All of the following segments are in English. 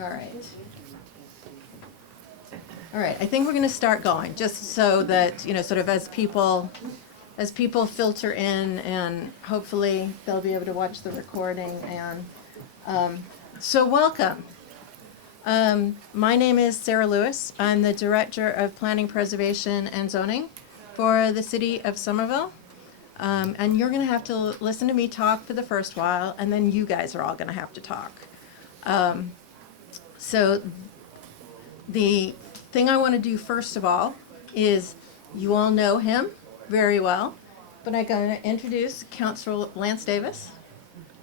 All right. All right, I think we're going to start going, just so that, sort of as people filter in, and hopefully they'll be able to watch the recording. And so welcome. My name is Sarah Lewis. I'm the Director of Planning, Preservation, and Zoning for the City of Somerville. And you're going to have to listen to me talk for the first while, and then you guys are all going to have to talk. So the thing I want to do first of all is, you all know him very well, but I'm going to introduce Councillor Lance Davis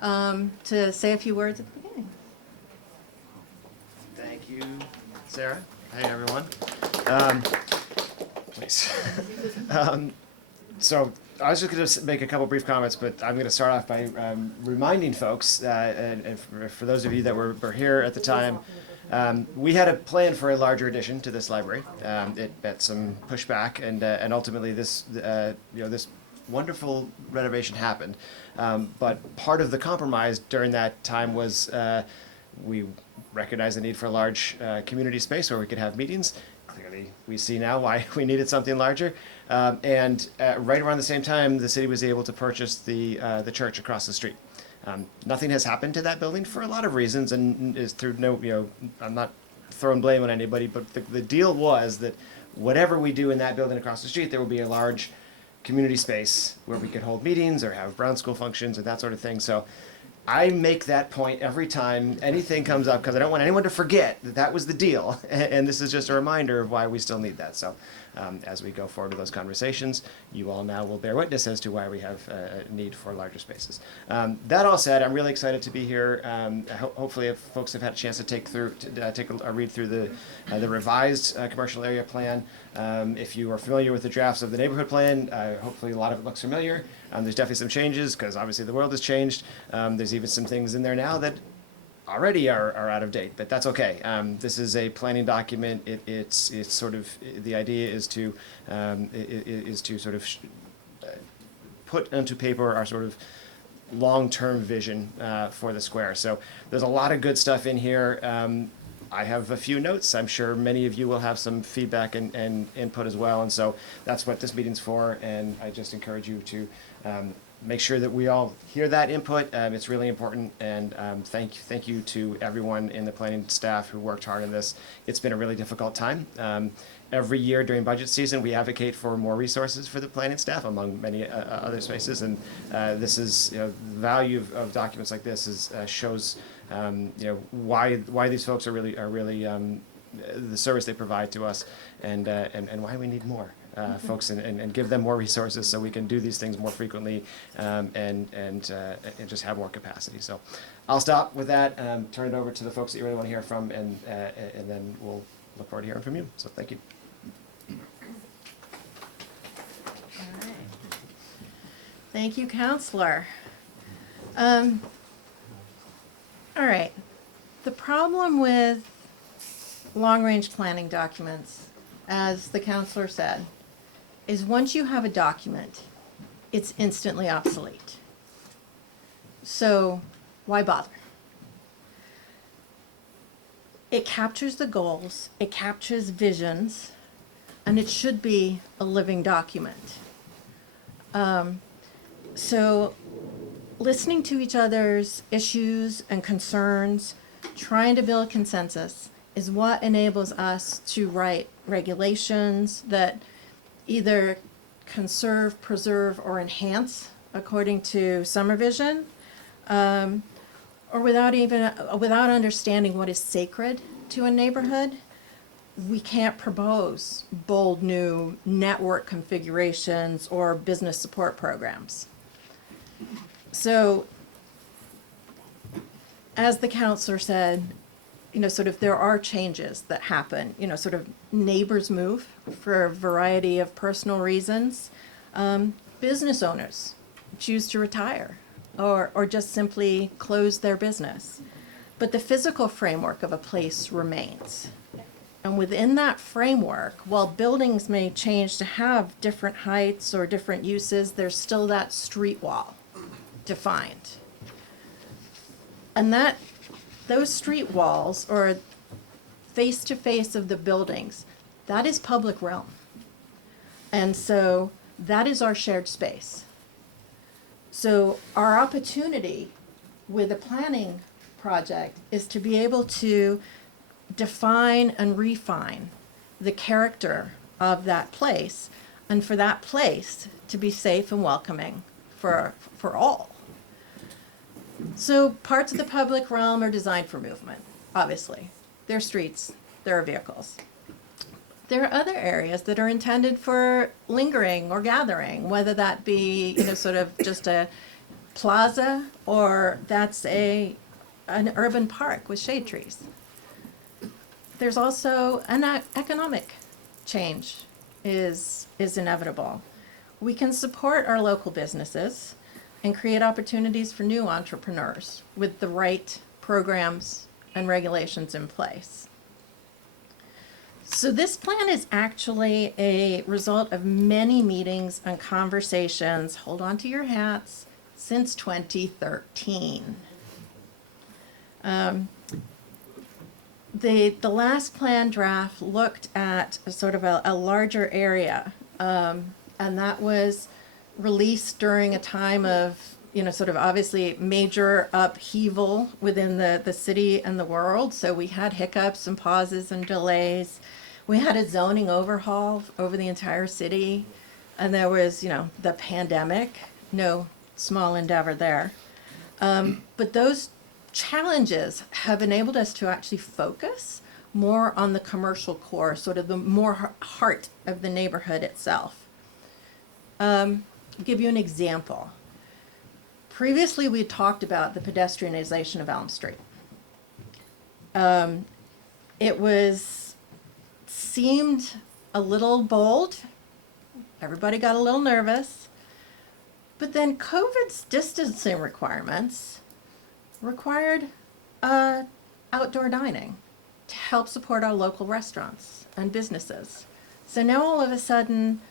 to say a few words at the beginning. Thank you, Sarah. Hey, everyone. Please. So I was just going to make a couple brief comments, but I'm going to start off by reminding folks, and for those of you that were here at the time, we had a plan for a larger addition to this library. It met some pushback, and ultimately this this wonderful renovation happened. But part of the compromise during that time was we recognized the need for a large community space where we could have meetings. Clearly, we see now why we needed something larger. And right around the same time, the city was able to purchase the church across the street. Nothing has happened to that building for a lot of reasons, and is through I'm not throwing blame on anybody, but the deal was that whatever we do in that building across the street, there will be a large community space where we could hold meetings or have Brown School functions and that sort of thing. So I make that point every time anything comes up, because I don't want anyone to forget that that was the deal. And this is just a reminder of why we still need that. So as we go forward with those conversations, you all now will bear witness as to why we have a need for larger spaces. That all said, I'm really excited to be here. Hopefully, if folks have had a chance to take a read through the revised commercial area plan. If you are familiar with the drafts of the neighborhood plan, hopefully a lot of it looks familiar. There's definitely some changes, because obviously the world has changed. There's even some things in there now that already are out of date, but that's okay. This is a planning document. It's sort of, the idea is to sort of put onto paper our sort of long-term vision for the square. So there's a lot of good stuff in here. I have a few notes. I'm sure many of you will have some feedback and input as well, and so that's what this meeting's for. And I just encourage you to make sure that we all hear that input. It's really important, and thank you to everyone in the planning staff who worked hard on this. It's been a really difficult time. Every year during budget season, we advocate for more resources for the planning staff, among many other spaces, and this is, the value of documents like this shows why these folks are really the service they provide to us, and why we need more folks, and give them more resources so we can do these things more frequently, and just have more capacity. So I'll stop with that, turn it over to the folks that you really want to hear from, and then we'll look forward to hearing from you. So thank you. All right. Thank you, Counselor. All right. The problem with long-range planning documents, as the counselor said, is once you have a document, it's instantly obsolete. So why bother? It captures the goals, it captures visions, and it should be a living document. So listening to each other's issues and concerns, trying to build consensus, is what enables us to write regulations that either conserve, preserve, or enhance according to summer vision, or without understanding what is sacred to a neighborhood, we can't propose bold new network configurations or business support programs. So, as the counselor said, sort of there are changes that happen. Sort of neighbors move for a variety of personal reasons. Business owners choose to retire or just simply close their business. But the physical framework of a place remains. And within that framework, while buildings may change to have different heights or different uses, there's still that street wall defined. And that those street walls or face to face of the buildings, that is public realm. And so that is our shared space. So our opportunity with a planning project is to be able to define and refine the character of that place, and for that place to be safe and welcoming for all. So parts of the public realm are designed for movement, obviously. There are streets, there are vehicles. There are other areas that are intended for lingering or gathering, whether that be, sort of just a plaza or that's an urban park with shade trees. There's also an economic change is inevitable. We can support our local businesses and create opportunities for new entrepreneurs with the right programs and regulations in place. So this plan is actually a result of many meetings and conversations, hold on to your hats, since 2013. The last plan draft looked at sort of a larger area, and that was released during a time of, sort of obviously major upheaval within the city and the world. So we had hiccups and pauses and delays. We had a zoning overhaul over the entire city, and there was, the pandemic, no small endeavor there. But those challenges have enabled us to actually focus more on the commercial core, sort of the more heart of the neighborhood itself. I'll give you an example. Previously, we talked about the pedestrianization of Elm Street. It seemed a little bold. Everybody got a little nervous. But then COVID's distancing requirements required outdoor dining to help support our local restaurants and businesses. So now all of a sudden,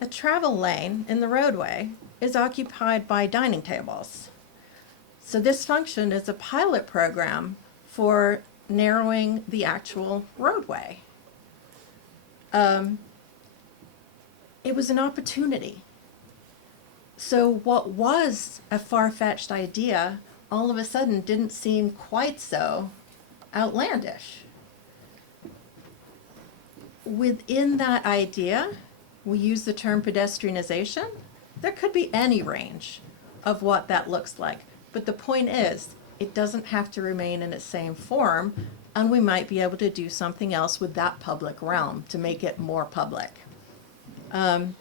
a travel lane in the roadway is occupied by dining tables. So this function is a pilot program for narrowing the actual roadway. It was an opportunity. So what was a far-fetched idea all of a sudden didn't seem quite so outlandish. Within that idea, we use the term pedestrianization. There could be any range of what that looks like. But the point is, it doesn't have to remain in its same form, and we might be able to do something else with that public realm to make it more public. Then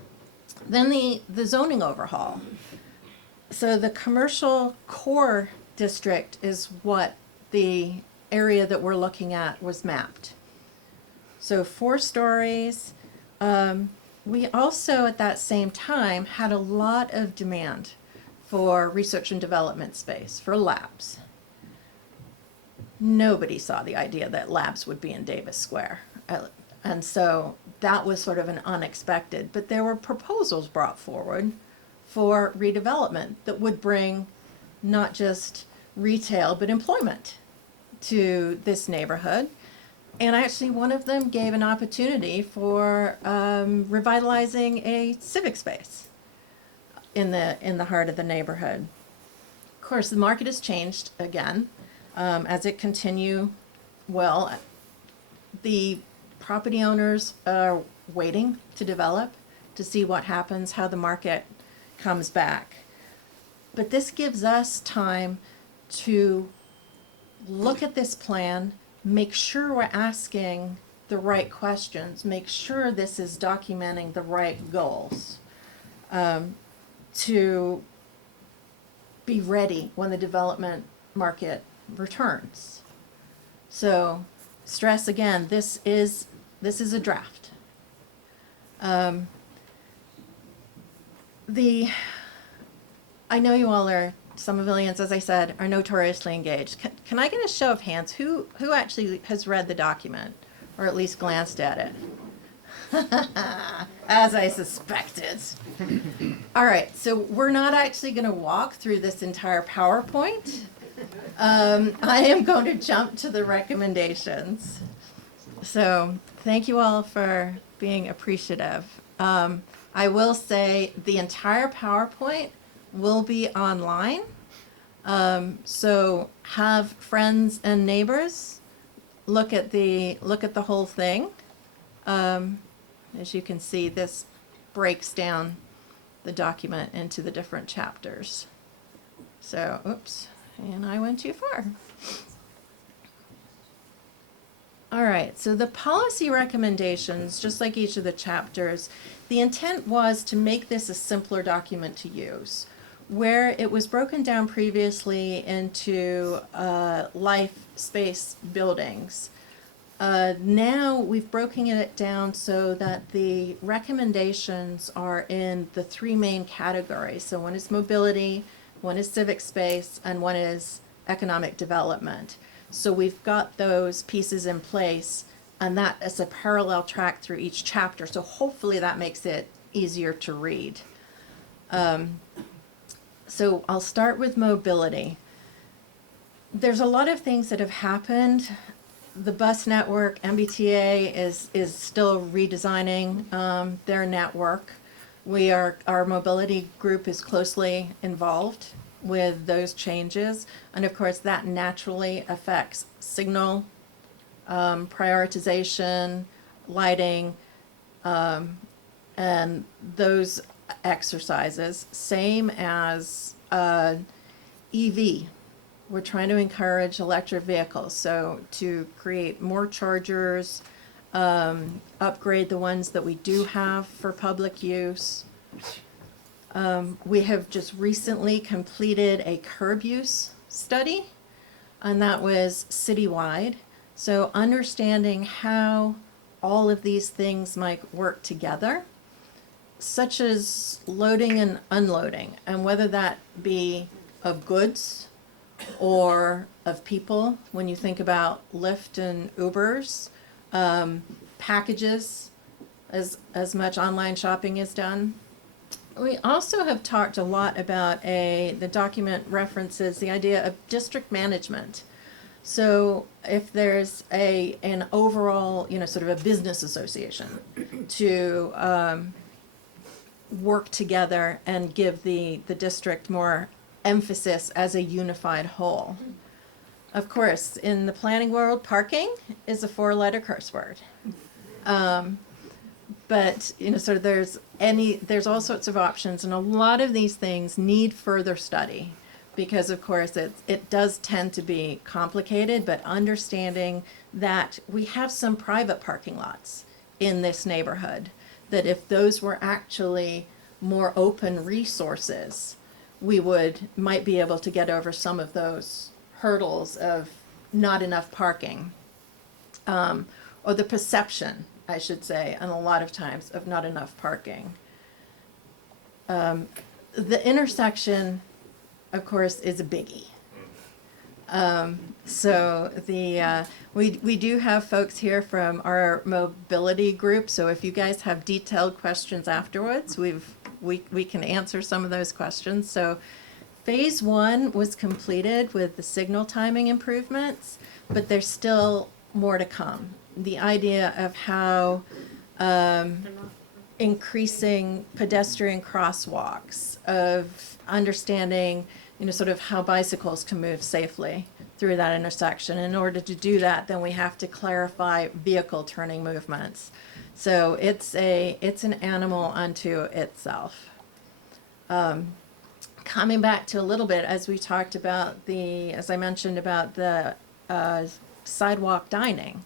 the zoning overhaul. So the commercial core district is what the area that we're looking at was mapped. So 4 stories. We also, at that same time, had a lot of demand for research and development space, for labs. Nobody saw the idea that labs would be in Davis Square. And so that was sort of an unexpected, but there were proposals brought forward for redevelopment that would bring not just retail, but employment to this neighborhood. And actually one of them gave an opportunity for revitalizing a civic space in the heart of the neighborhood. Of course, the market has changed again as it continue. Well, the property owners are waiting to develop to see what happens, how the market comes back. But this gives us time to look at this plan, make sure we're asking the right questions, make sure this is documenting the right goals, to be ready when the development market returns. So stress again, this is a draft. I know you all are, Somervillians, as I said, are notoriously engaged. Can I get a show of hands? Who actually has read the document, or at least glanced at it? As I suspected. All right, so we're not actually going to walk through this entire PowerPoint. I am going to jump to the recommendations. So thank you all for being appreciative. I will say the entire PowerPoint will be online. So have friends and neighbors look at the whole thing. As you can see, this breaks down the document into the different chapters. So, oops, and I went too far. All right, so the policy recommendations, just like each of the chapters, the intent was to make this a simpler document to use. Where it was broken down previously into life space buildings, now we've broken it down so that the recommendations are in the three main categories. So one is mobility, one is civic space, and one is economic development. So we've got those pieces in place, and that is a parallel track through each chapter. So hopefully that makes it easier to read. So I'll start with mobility. There's a lot of things that have happened. The bus network, MBTA, is still redesigning their network. Our mobility group is closely involved with those changes. And of course, that naturally affects signal prioritization, lighting, and those exercises. Same as EV. We're trying to encourage electric vehicles, so to create more chargers, upgrade the ones that we do have for public use. We have just recently completed a curb use study, and that was citywide. So understanding how all of these things might work together, such as loading and unloading, and whether that be of goods or of people, when you think about Lyft and Ubers, packages, as much online shopping is done. We also have talked a lot about the document references the idea of district management. So if there's an overall, sort of a business association to work together and give the district more emphasis as a unified whole. Of course, in the planning world, parking is a 4-letter curse word. But sort of there's all sorts of options, and a lot of these things need further study because, of course, it does tend to be complicated. But understanding that we have some private parking lots in this neighborhood, that if those were actually more open resources, we might be able to get over some of those hurdles of not enough parking, or the perception, I should say, and a lot of times of not enough parking. The intersection, of course, is a biggie. So we do have folks here from our mobility group. So if you guys have detailed questions afterwards, we can answer some of those questions. So phase 1 was completed with the signal timing improvements, but there's still more to come. The idea of how increasing pedestrian crosswalks, of understanding, sort of how bicycles can move safely through that intersection. In order to do that, then we have to clarify vehicle turning movements. So it's an animal unto itself. Coming back to a little bit, as we talked about as I mentioned about the sidewalk dining,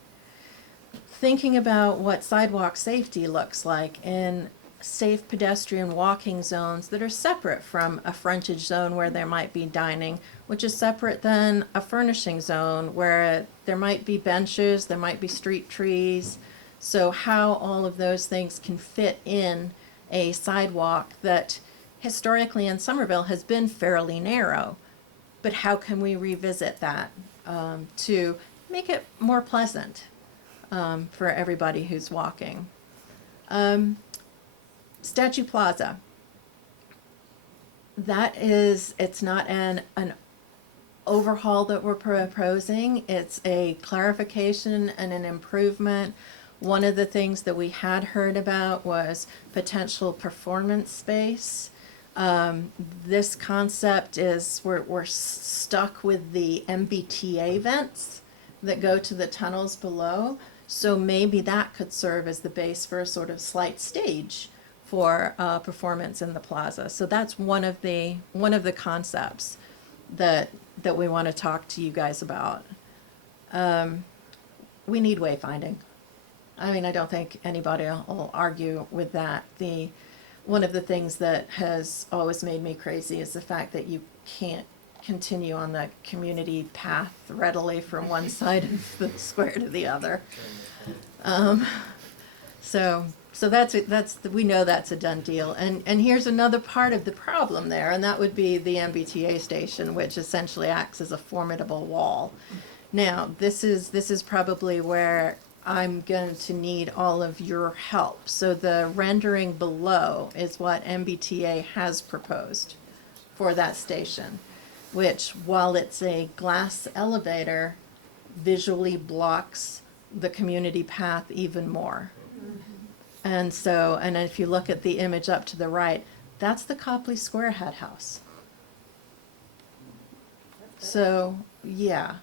thinking about what sidewalk safety looks like in safe pedestrian walking zones that are separate from a frontage zone where there might be dining, which is separate than a furnishing zone where there might be benches, there might be street trees. So how all of those things can fit in a sidewalk that historically in Somerville has been fairly narrow, but how can we revisit that to make it more pleasant for everybody who's walking? Statue Plaza. It's not an overhaul that we're proposing. It's a clarification and an improvement. One of the things that we had heard about was potential performance space. This concept is we're stuck with the MBTA vents that go to the tunnels below. So maybe that could serve as the base for a sort of slight stage for performance in the plaza. So that's one of the concepts that we want to talk to you guys about. We need wayfinding. I mean, I don't think anybody will argue with that. One of the things that has always made me crazy is the fact that you can't continue on the community path readily from one side of the square to the other. So we know that's a done deal. And here's another part of the problem there, and that would be the MBTA station, which essentially acts as a formidable wall. Now, this is probably where I'm going to need all of your help. So the rendering below is what MBTA has proposed for that station, which, while it's a glass elevator, visually blocks the community path even more. And so, and if you look at the image up to the right, that's the Copley Square Head House. So, yeah,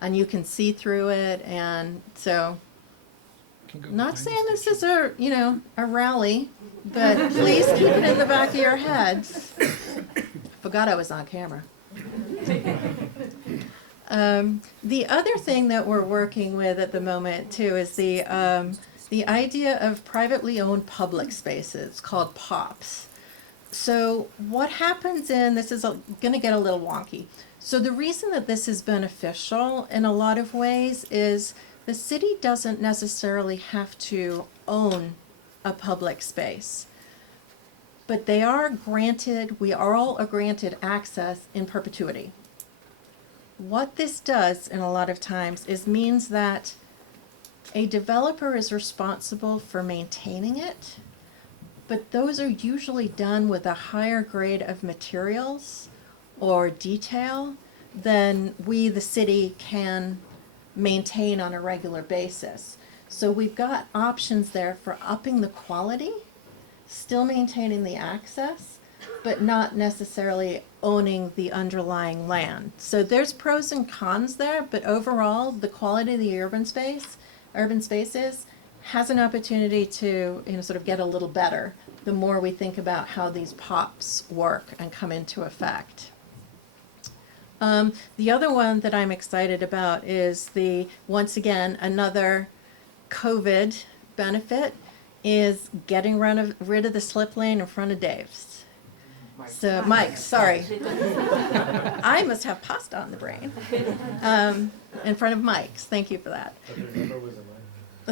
and you can see through it, and so, not saying this is a rally, but please keep it in the back of your heads. Forgot I was on camera. The other thing that we're working with at the moment too is the idea of privately owned public spaces called POPs. So what happens this is going to get a little wonky. So the reason that this is beneficial in a lot of ways is the city doesn't necessarily have to own a public space, but we are all granted access in perpetuity. What this does in a lot of times is means that a developer is responsible for maintaining it, but those are usually done with a higher grade of materials or detail than we, the city, can maintain on a regular basis. So we've got options there for upping the quality, still maintaining the access, but not necessarily owning the underlying land. So there's pros and cons there, but overall, the quality of the urban spaces has an opportunity to sort of get a little better the more we think about how these POPs work and come into effect. The other one that I'm excited about is once again, another COVID benefit is getting rid of the slip lane in front of Dave's. So, Mike, sorry. I must have pasta on the brain. In front of Mike's. Thank you for that.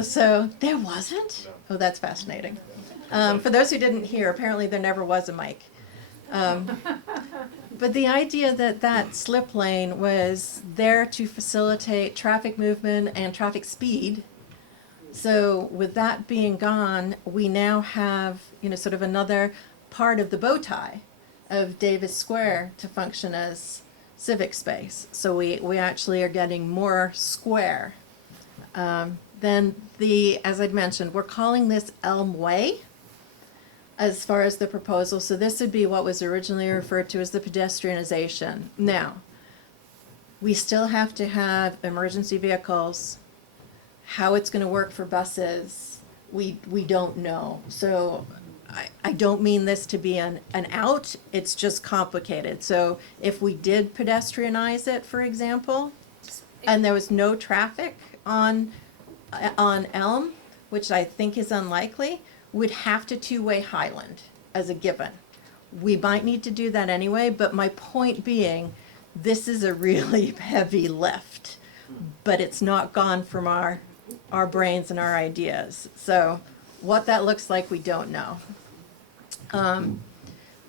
So, there wasn't? Oh, that's fascinating. For those who didn't hear, apparently there never was a Mike. But the idea that slip lane was there to facilitate traffic movement and traffic speed. So with that being gone, we now have, sort of another part of the bow tie of Davis Square to function as civic space. So we actually are getting more square. Then as I'd mentioned, we're calling this Elm Way as far as the proposal. So this would be what was originally referred to as the pedestrianization. Now, we still have to have emergency vehicles. How it's going to work for buses, we don't know. So I don't mean this to be an out, it's just complicated. So if we did pedestrianize it, for example, and there was no traffic on Elm, which I think is unlikely, we'd have to two-way Highland as a given. We might need to do that anyway, but my point being, this is a really heavy lift, but it's not gone from our brains and our ideas. So what that looks like, we don't know.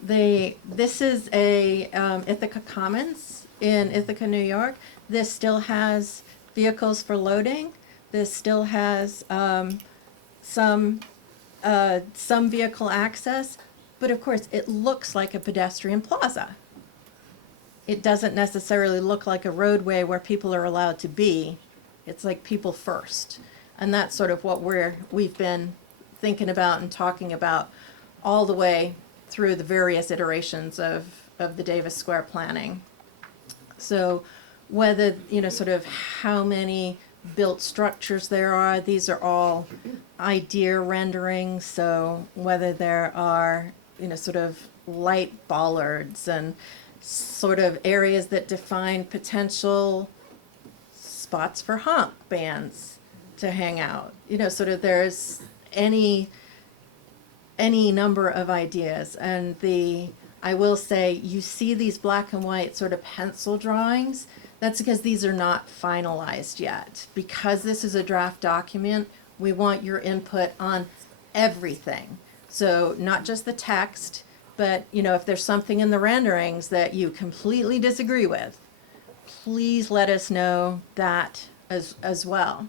This is a Ithaca Commons in Ithaca, New York. This still has vehicles for loading. This still has some vehicle access, but of course it looks like a pedestrian plaza. it doesn't necessarily look like a roadway where people are allowed to be. It's like people first. And that's sort of what we've been thinking about and talking about all the way through the various iterations of the Davis Square planning. So whether, sort of how many built structures there are, these are all idea renderings. So whether there are, sort of light bollards and sort of areas that define potential spots for honk bands to hang out. Sort of there's any number of ideas. And I will say, you see these black and white sort of pencil drawings. That's because these are not finalized yet. Because this is a draft document, we want your input on everything. So not just the text, but, if there's something in the renderings that you completely disagree with, please let us know that as well.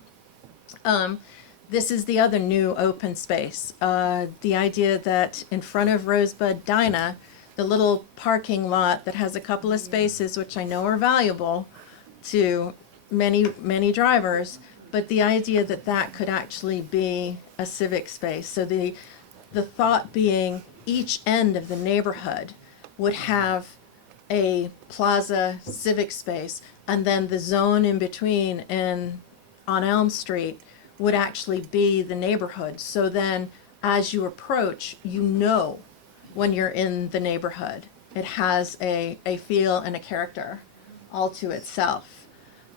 This is the other new open space. The idea that in front of Rosebud Dinah, the little parking lot that has a couple of spaces, which I know are valuable to many, many drivers, but the idea that that could actually be a civic space. So the thought being each end of the neighborhood would have a plaza civic space, and then the zone in between on Elm Street would actually be the neighborhood. So then as you approach, when you're in the neighborhood. It has a feel and a character all to itself.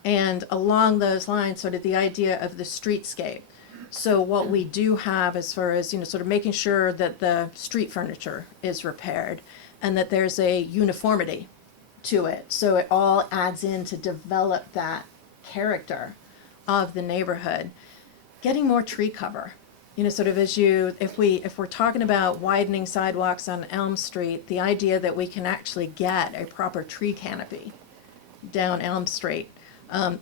And along those lines, sort of the idea of the streetscape. So what we do have as far as, sort of making sure that the street furniture is repaired and that there's a uniformity to it. So it all adds in to develop that character of the neighborhood. Getting more tree cover. Sort of if we're talking about widening sidewalks on Elm Street, the idea that we can actually get a proper tree canopy down Elm Street.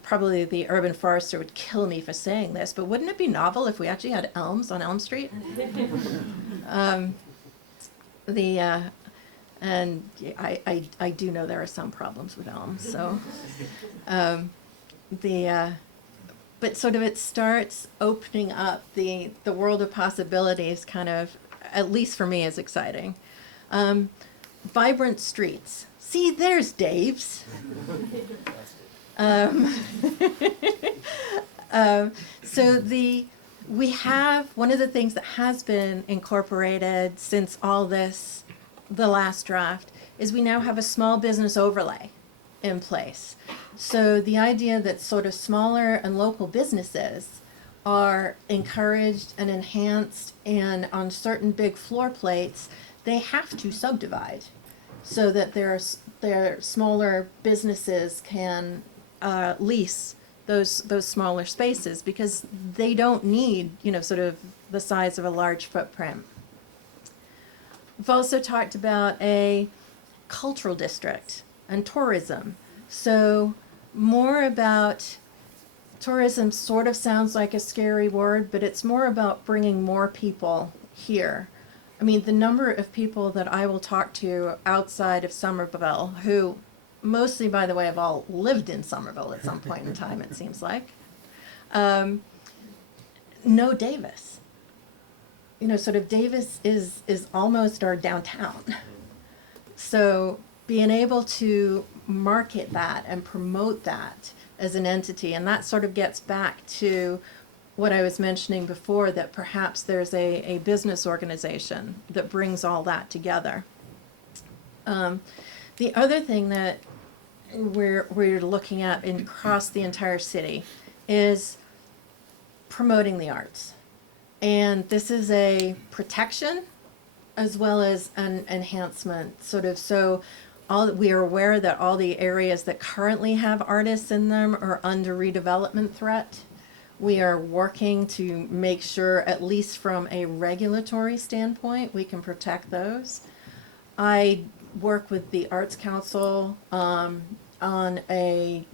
Probably the urban forester would kill me for saying this, but wouldn't it be novel if we actually had elms on Elm Street? And I do know there are some problems with elms, so but sort of it starts opening up the world of possibilities, kind of, at least for me, is exciting. Vibrant streets. See, there's Dave's. So we have, one of the things that has been incorporated since all this, the last draft, is we now have a small business overlay in place. So the idea that sort of smaller and local businesses are encouraged and enhanced, and on certain big floor plates, they have to subdivide so that their smaller businesses can lease those smaller spaces, because they don't need, sort of the size of a large footprint. We've also talked about a cultural district and tourism. So more about tourism sort of sounds like a scary word, but it's more about bringing more people here. I mean, the number of people that I will talk to outside of Somerville, who mostly, by the way, have all lived in Somerville at some point in time, it seems like, know Davis. Sort of Davis is almost our downtown. So being able to market that and promote that as an entity, and that sort of gets back to what I was mentioning before, that perhaps there's a business organization that brings all that together. The other thing that we're looking at across the entire city is promoting the arts. And this is a protection as well as an enhancement, sort of. So we are aware that all the areas that currently have artists in them are under redevelopment threat. We are working to make sure, at least from a regulatory standpoint, we can protect those. I work with the Arts Council on I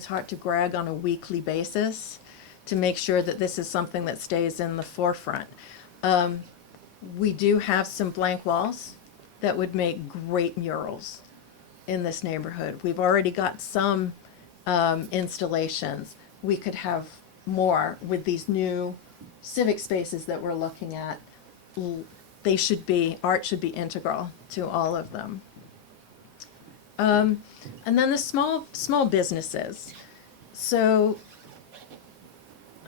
talk to Greg on a weekly basis to make sure that this is something that stays in the forefront. We do have some blank walls that would make great murals in this neighborhood. We've already got some installations. We could have more with these new civic spaces that we're looking at. They should be, art should be integral to all of them. And then the small businesses. So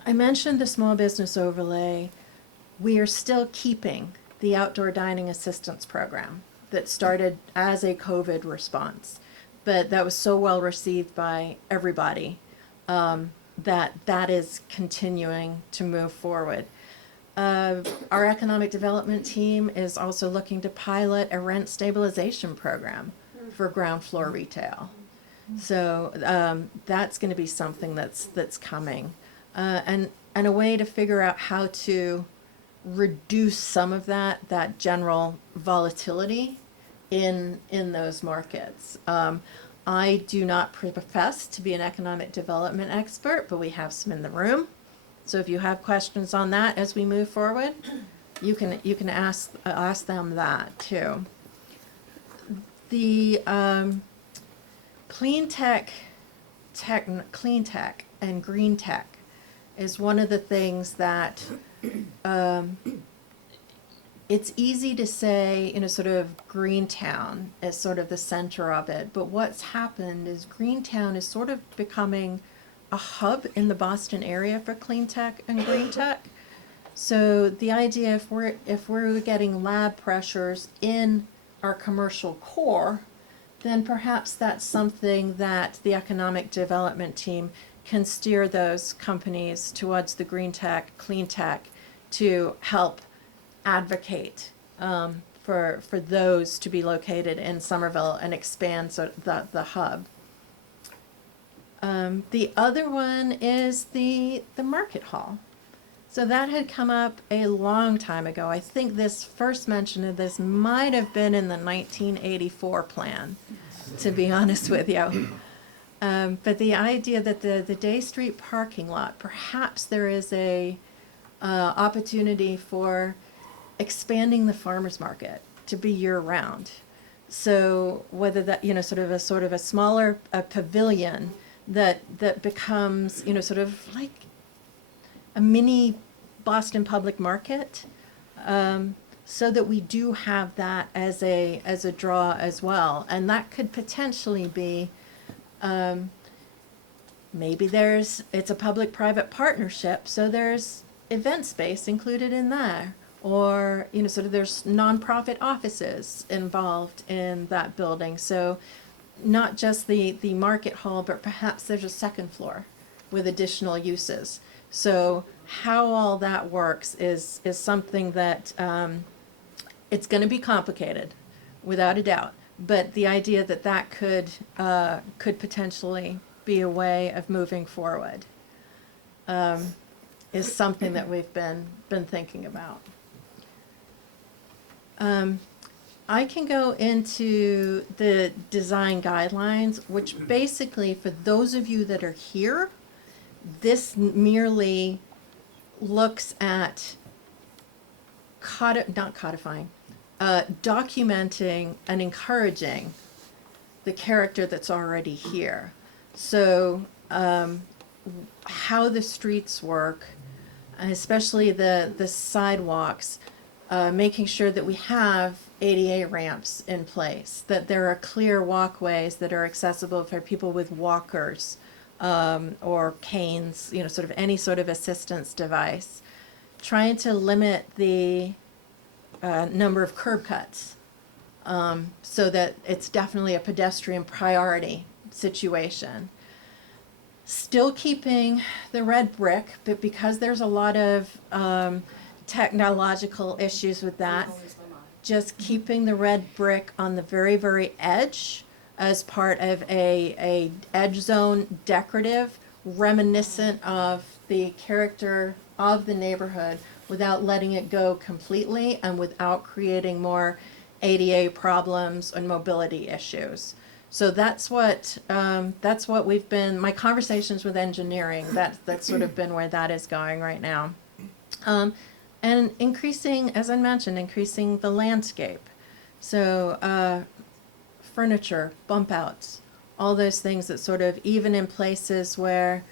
I mentioned the small business overlay. We are still keeping the outdoor dining assistance program that started as a COVID response, but that was so well received by everybody that is continuing to move forward. Our economic development team is also looking to pilot a rent stabilization program for ground floor retail. So that's going to be something that's coming, and a way to figure out how to reduce some of that general volatility in those markets. I do not profess to be an economic development expert, but we have some in the room. So if you have questions on that as we move forward, you can ask them that too. The clean tech and green tech is one of the things that it's easy to say, sort of Greentown is sort of the center of it, but what's happened is Greentown is sort of becoming a hub in the Boston area for clean tech and green tech. So the idea, if we're getting lab pressures in our commercial core, then perhaps that's something that the economic development team can steer those companies towards the green tech, clean tech, to help advocate for those to be located in Somerville and expand the hub. The other one is the market hall. So that had come up a long time ago. I think this first mention of this might have been in the 1984 plan, to be honest with you. But the idea that the Day Street parking lot, perhaps there is a opportunity for expanding the farmers market to be year-round. So whether that, sort of a smaller pavilion that becomes, sort of like a mini Boston public market, so that we do have that as a draw as well. And that could potentially be, maybe it's a public-private partnership, so there's event space included in there. Or, sort of there's nonprofit offices involved in that building. So not just the market hall, but perhaps there's a second floor with additional uses. So how all that works is something that it's going to be complicated, without a doubt. But the idea that could potentially be a way of moving forward is something that we've been thinking about. I can go into the design guidelines, which basically, for those of you that are here, this merely looks at documenting and encouraging the character that's already here. So how the streets work, and especially the sidewalks, making sure that we have ADA ramps in place, that there are clear walkways that are accessible for people with walkers or canes, sort of any sort of assistance device. Trying to limit the number of curb cuts so that it's definitely a pedestrian priority situation. Still keeping the red brick, but because there's a lot of technological issues with that, just keeping the red brick on the very, very edge as part of a edge zone decorative, reminiscent of the character of the neighborhood, without letting it go completely and without creating more ADA problems and mobility issues. So that's what we've been, my conversations with engineering, that's sort of been where that is going right now. And increasing, as I mentioned, increasing the landscape. So furniture, bump outs, all those things that sort of, even in places where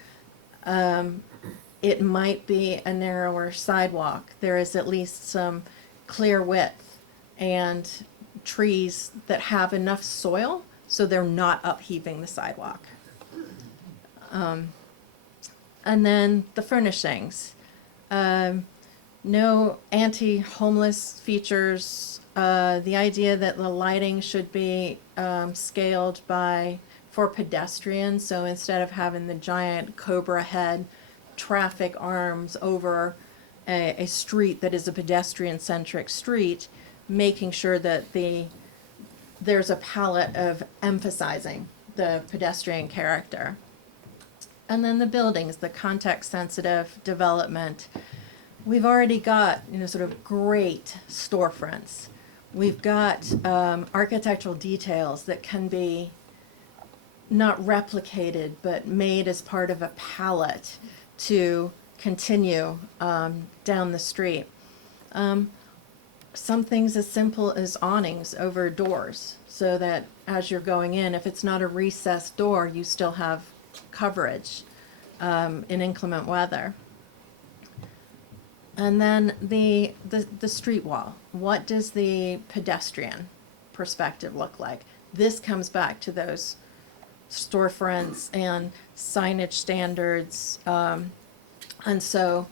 it might be a narrower sidewalk, there is at least some clear width and trees that have enough soil so they're not upheaving the sidewalk. And then the furnishings. No anti-homeless features. The idea that the lighting should be scaled for pedestrians. So instead of having the giant cobra head traffic arms over a street that is a pedestrian-centric street, making sure that there's a palette of emphasizing the pedestrian character. And then the buildings, the context-sensitive development. We've already got, sort of great storefronts. We've got architectural details that can be not replicated, but made as part of a palette to continue down the street. Some things as simple as awnings over doors, so that as you're going in, if it's not a recessed door, you still have coverage in inclement weather. And then the street wall. What does the pedestrian perspective look like? This comes back to those storefronts and signage standards. And so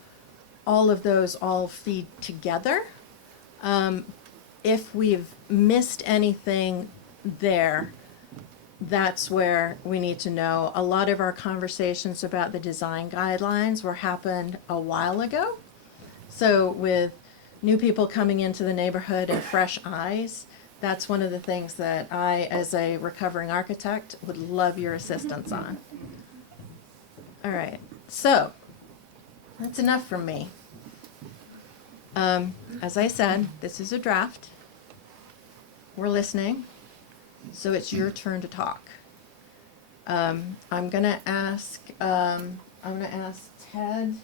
all of those all feed together. If we've missed anything there, that's where we need to know. A lot of our conversations about the design guidelines happened a while ago. So with new people coming into the neighborhood and fresh eyes, that's one of the things that I, as a recovering architect, would love your assistance on. All right, so that's enough from me. As I said, this is a draft. We're listening, so it's your turn to talk. I'm gonna ask Ted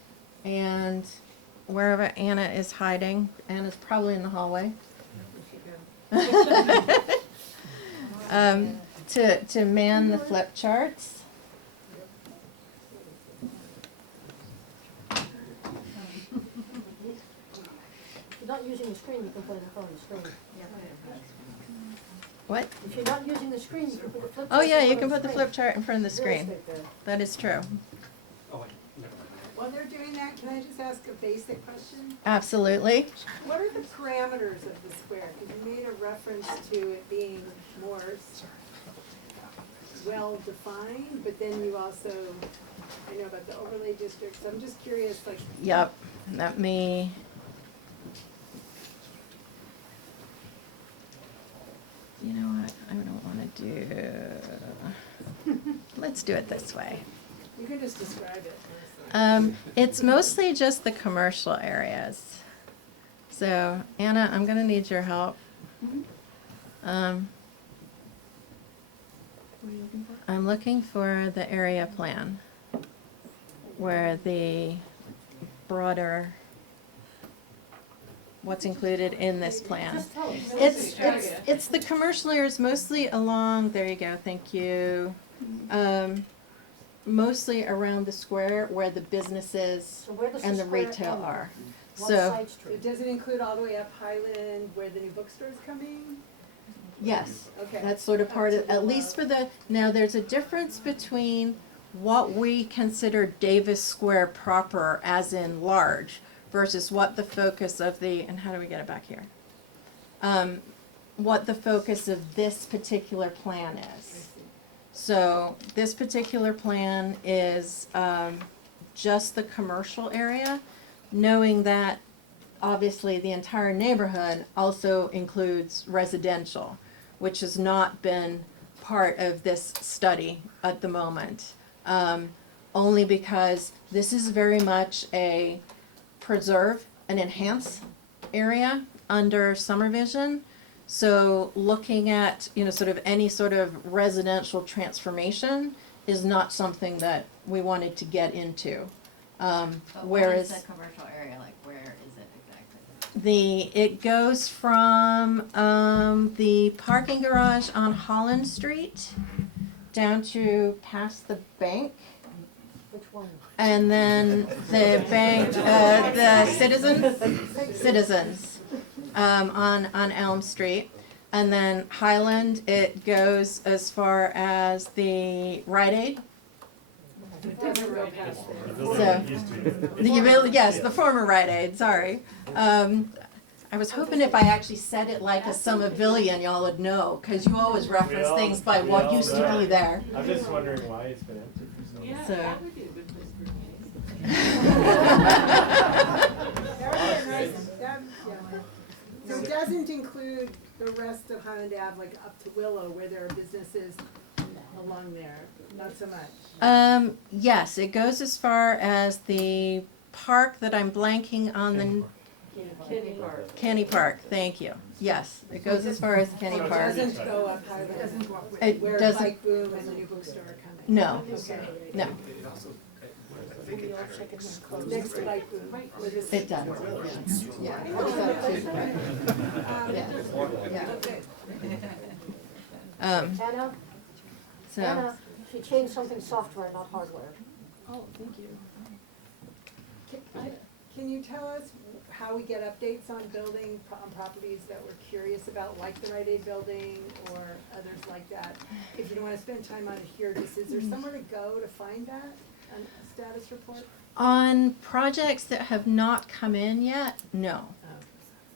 and wherever Anna is hiding. Anna's probably in the hallway. To man the flip charts. If you're not using the screen, you can put it in front of the screen. What? If you're not using the screen, you can put the flip chart. Oh yeah, in you front can of put the flip chart in front of the Real screen. estate there. That is true. While they're doing that, can I just ask a basic question? Absolutely. What are the parameters of the square? Because you made a reference to it being more well-defined, but then you also, I know about the overlay districts, I'm just curious, like. Yep. Let me. You know what? I don't want to do. Let's do it this way. You can just describe it. It's mostly just the commercial areas. So, Anna, I'm going to need your help. I'm looking for the area plan where the broader, what's included in this plan. Just tell us. It's the commercial areas mostly along, there you go, thank you. Mostly around the square where the businesses So where does and the square retail end? are. What So, side street? It doesn't include all the way up Highland where the new bookstore's coming? yes, Okay. that's sort of part of, Up to at least for the, now there's a difference between what we consider Davis Square proper as in large versus what the focus of the, and how do we get it back here? What the focus of this particular plan is. So this particular plan is just the commercial area, knowing that obviously the entire neighborhood also includes residential, which has not been part of this study at the moment. Only because this is very much a preserve and enhance area under summer vision. So looking at, sort of any sort of residential transformation is not something that we wanted to get into. But Whereas, what is the commercial area, like where is it exactly? It goes from the parking garage on Holland Street down to past the bank, Which one? and then the bank, the Citizens, on Elm Street. And then Highland, it goes as far as the Rite Aid. It doesn't go past there. So, yes, the former Rite Aid, sorry. I was hoping if I actually said it like a Somervillian, y'all would know, because you always reference things by what used to be there. I'm just wondering why it's been empty for so long. So. That would be a nice, that, yeah. So it doesn't include the rest of Highland Ave, like up to Willow, where there are businesses along there, not so much. Yes, it goes as far as the park that I'm blanking on the. Kenny Park, thank you. Yes, it goes as far as Kenny It Park. doesn't go up Highland, It where doesn't- Bike Boom and the new bookstore are coming. No, Okay. no, We all check it and close. Next to Bike Boom. where this- it does. Yeah. Yeah. Okay. Anna, So, Anna, she changed something software, not hardware. Can you tell us how we get updates on on properties that we're curious about, like the Rite Aid building or others like that? If you don't wanna spend time on it here, just, is there somewhere to go to find that, a status report? on projects that have not come in yet, no.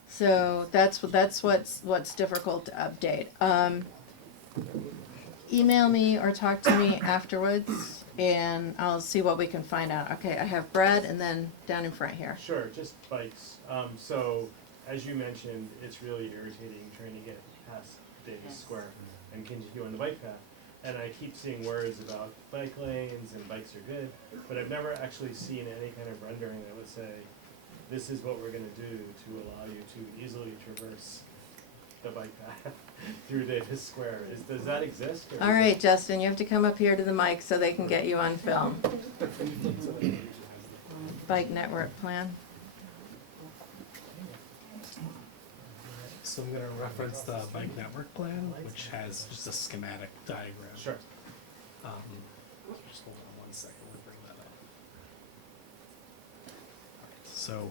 So that's what's difficult to update. Email me or talk to me afterwards, and I'll see what we can find out. Okay, I have Brad, and then down in front here. Sure, just bikes. So, as you mentioned, it's really irritating trying to get past Davis Square and continue on the bike path. And I keep seeing words about bike lanes and bikes are good, but I've never actually seen any kind of rendering that would say, this is what we're gonna do to allow you to easily traverse the bike path through Davis Square. Does that exist? Or All is right, it- Justin, you have to come up here to the mic so they can get you on film. Bike network plan. So I'm gonna reference the bike network plan, which has just a schematic diagram. Sure. Just hold on one second, we'll bring that up. So,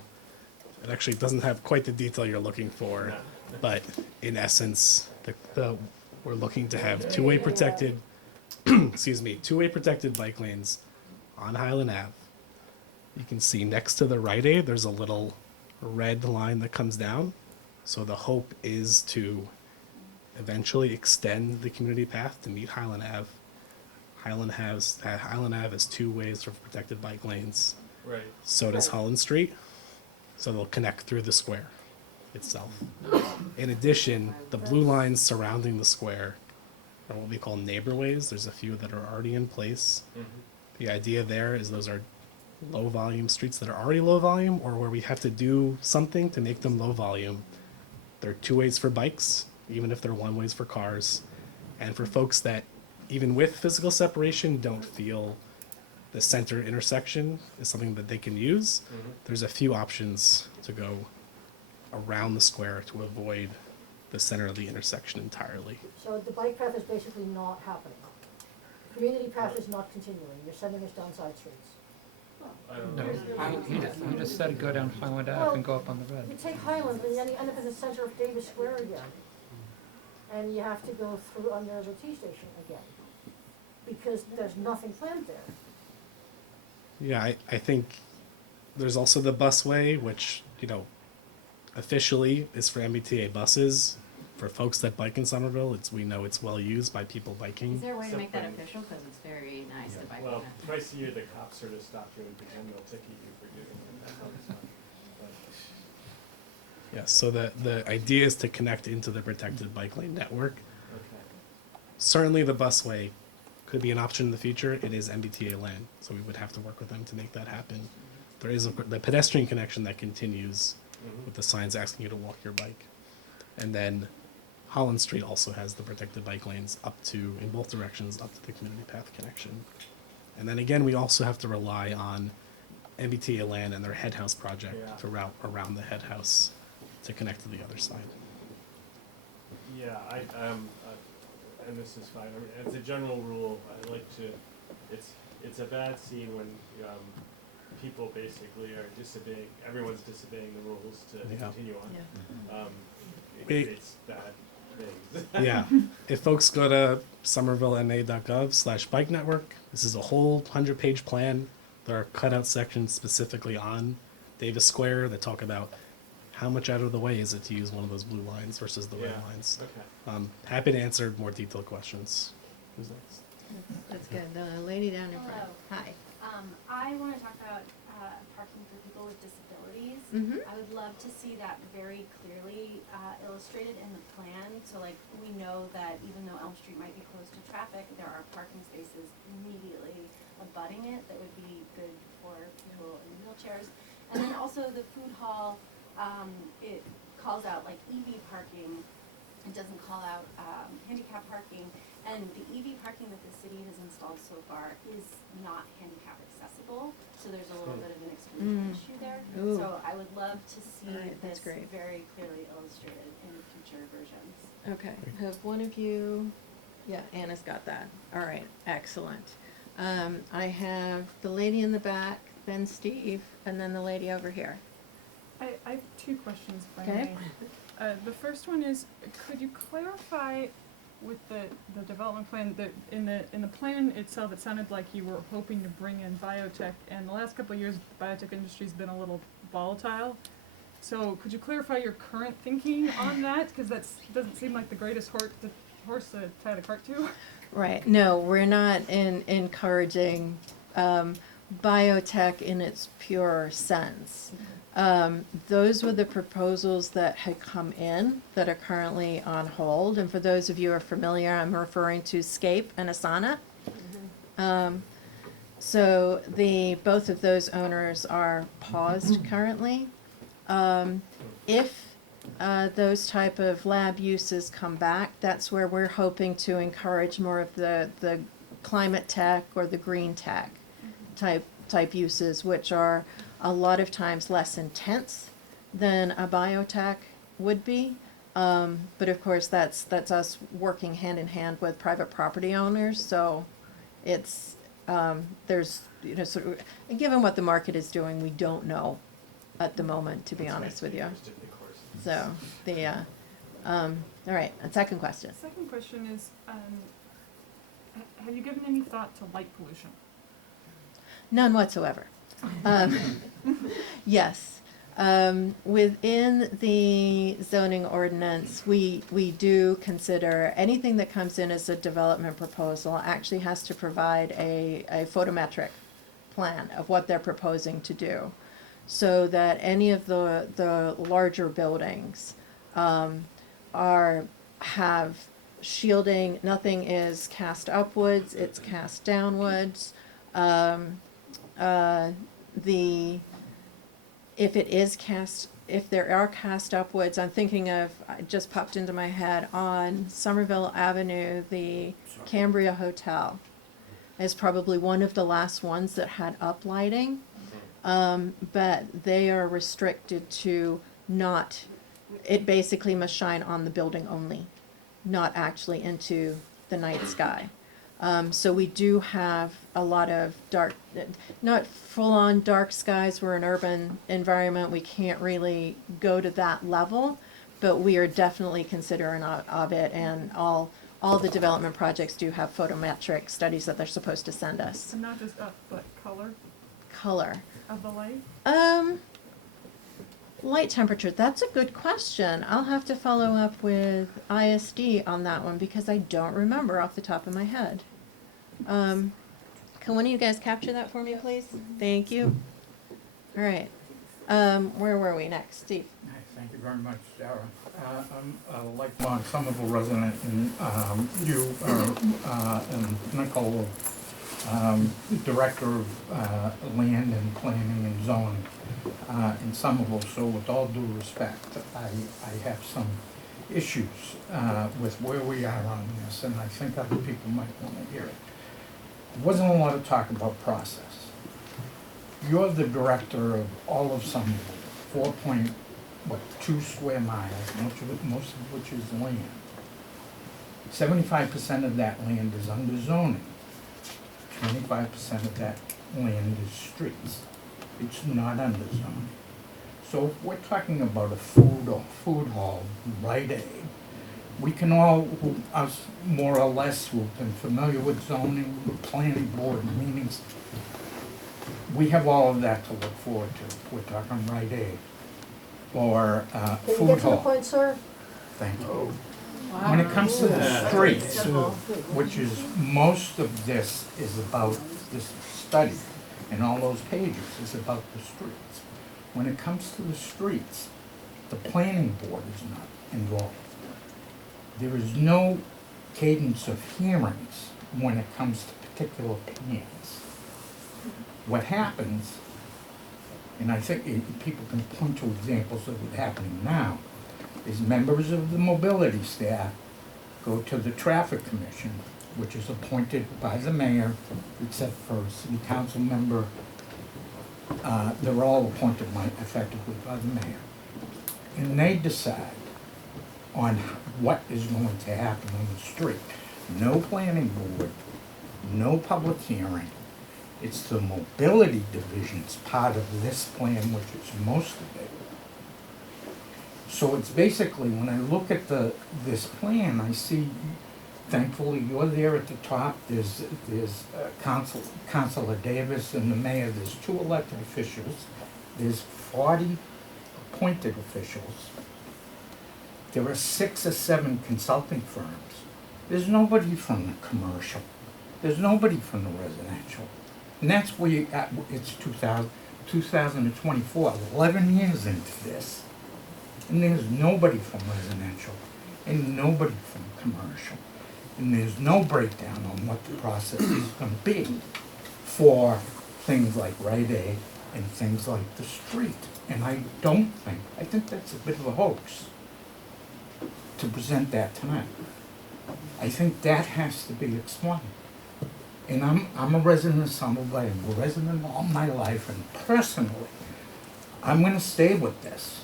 it actually doesn't have quite the detail you're looking for, but in essence, we're looking to have two-way protected, two-way protected bike lanes on Highland Ave. You can see next to the Rite Aid, there's a little red line that comes down. So the hope is to eventually extend the community path to meet Highland Ave. Highland Ave has two ways for protected bike lanes. Right. So does Holland Street. So they'll connect through the square itself. In addition, the blue lines surrounding the square are what we call neighborways. There's a few that are already in place. The idea there is those are low volume streets that are already low volume, or where we have to do something to make them low volume. There are two ways for bikes, even if they're one ways for cars. And for folks that, even with physical separation, don't feel the center intersection is something that they can use, there's a few options to go around the square to avoid the center of the intersection entirely. So the bike path is basically not happening. Community path is not continuing, you're sending us down side streets. I don't No, know. you just said go down Highland Ave and go up on the You red. take Highland and then you end up in the center of Davis Square again. And you have to go through under the T station again. Because there's nothing planned there. Yeah, I think there's also the busway, which, officially is for MBTA buses. For folks that bike in Somerville, we know it's well used by people biking. Is there a way to make that official? Because it's very nice to bike on Well, it. twice a year, the cops sort of stop you and pretend they'll ticket you for doing it. Yeah, so the idea is to connect into the protected bike lane network. Okay. Certainly the busway could be an option in the future. It is MBTA land, so we would have to work with them to make that happen. There is the pedestrian connection that continues with the signs asking you to walk your bike. And then Holland Street also has the protected bike lanes in both directions, up to the community path connection. And then again, we also have to rely on MBTA land and their head house project Yeah. to route around the head house to connect to the other side. Yeah, and this is fine. I mean, as a general rule, I like to. It's a bad scene when people basically are disobeying. Everyone's disobeying the rules to Yeah. continue on. Yeah. It Wait. creates bad things. Yeah. If folks go to somervillema.gov/bike network, this is a whole 100-page plan. There are cutout sections specifically on Davis Square that talk about how much out of the way is it to use one of those blue lines versus the red Yeah. lines. Okay. Happy to answer more detailed questions. Who's next? That's good. The lady down in front. Hello. Hi. I want to talk about parking for people with disabilities. Mhm. I would love to see that very clearly illustrated in the plan. So like we know that even though Elm Street might be closed to traffic, there are parking spaces immediately abutting it that would be good for people in wheelchairs. And then also the food hall, it calls out like EV parking. It doesn't call out handicap parking. And the EV parking that the city has installed so far is not handicap accessible, so there's a little bit of an exclusion issue there. Ooh. So I would love to see Alright, that's this great. very clearly illustrated in future versions. Okay, have one of you, yeah, Anna's got that. All right, excellent. I have the lady in the back, then Steve, and then the lady over here. I have two questions, if I Okay. may. The first one is, could you clarify with the development plan, that in the plan itself, it sounded like you were hoping to bring in biotech, and the last couple of years, the biotech industry's been a little volatile. So could you clarify your current thinking on that? Because that doesn't seem like the greatest horse to tie the cart to. Right, no, we're not encouraging biotech in its pure sense. Those were the proposals that had come in that are currently on hold. And for those of you who are familiar, I'm referring to Scape and Asana. So both of those owners are paused currently. If those type of lab uses come back, that's where we're hoping to encourage more of the climate tech or the green tech type uses, which are a lot of times less intense than a biotech would be. But of course, that's us working hand in hand with private property owners. So it's there's sort of, given what the market is doing, we don't know at the moment, to be honest with you. So all right, a second question. Second question is, have you given any thought to light pollution? None whatsoever. Yes. Within the zoning ordinance, we do consider anything that comes in as a development proposal actually has to provide a photometric plan of what they're proposing to do, so that any of the larger buildings have shielding. Nothing is cast upwards, it's cast downwards. If there are cast upwards, I'm thinking of, it just popped into my head, on Somerville Avenue, the Cambria Hotel is probably one of the last ones that had uplighting. But they are restricted to not, it basically must shine on the building only, not actually into the night sky. So we do have a lot of dark, not full-on dark skies. We're an urban environment. We can't really go to that level, but we are definitely considering of it. And all the development projects do have photometric studies that they're supposed to send us. And not just but color Color. of the light? Light temperature, that's a good question. I'll have to follow up with ISD on that one because I don't remember off the top of my head. Can one of you guys capture that for me, please? Thank you. All right. Where were we next? Steve? Hi, thank you very much, Sarah. I'm a lifelong Somerville resident, and you and Nicole, Director of Land and Planning and Zoning in Somerville. So with all due respect, I have some issues with where we are on this, and I think other people might want to hear it. There wasn't a lot of talk about process. You're the director of all of Somerville, 2 square miles, most of which is land. 75% of that land is under zoning. 25% of that land is streets. It's not under zoning. So if we're talking about a food hall, Rite Aid, we can all, us more or less who've been familiar with zoning, planning board meetings, we have all of that to look forward to. We're talking Rite Aid or Can you food get to the hall. point, sir? Thank you. When it comes to the streets, which is, most of this is about this study, and all those pages is about the streets. When it comes to the streets, the planning board is not involved. There is no cadence of hearings when it comes to particular plans. What happens, and I think people can point to examples of it happening now, is members of the mobility staff go to the traffic commission, which is appointed by the mayor, except for a city council member. They're all appointed effectively by the mayor. And they decide on what is going to happen on the street. No planning board, no public hearing. It's the mobility division's part of this plan, which is most of it. So it's basically, when I look at this plan, I see, thankfully, you're there at the top, there's Councilor Davis and the mayor, there's 2 elected officials, there's 40 appointed officials, there are 6 or 7 consulting firms. There's nobody from the commercial, there's nobody from the residential. And that's where it's 2024, 11 years into this. And there's nobody from residential, and nobody from commercial. And there's no breakdown on what the process is gonna be for things like Rite Aid and things like the street. And I think that's a bit of a hoax to present that tonight. I think that has to be explained. And I'm a resident of Somerville, I'm a resident all my life, and personally, I'm gonna stay with this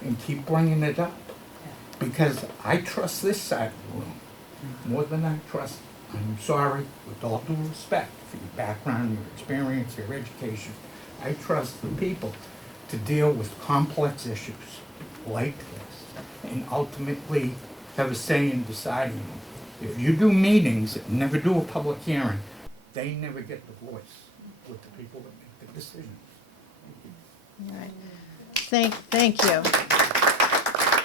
and keep bringing it up, because I trust this side of the room more than I trust, I'm sorry, with all due respect for your background, your experience, your education, I trust the people to deal with complex issues like this and ultimately have a say in deciding them. If you do meetings and never do a public hearing, they never get the voice with the people that make the decisions. Right. Thank you.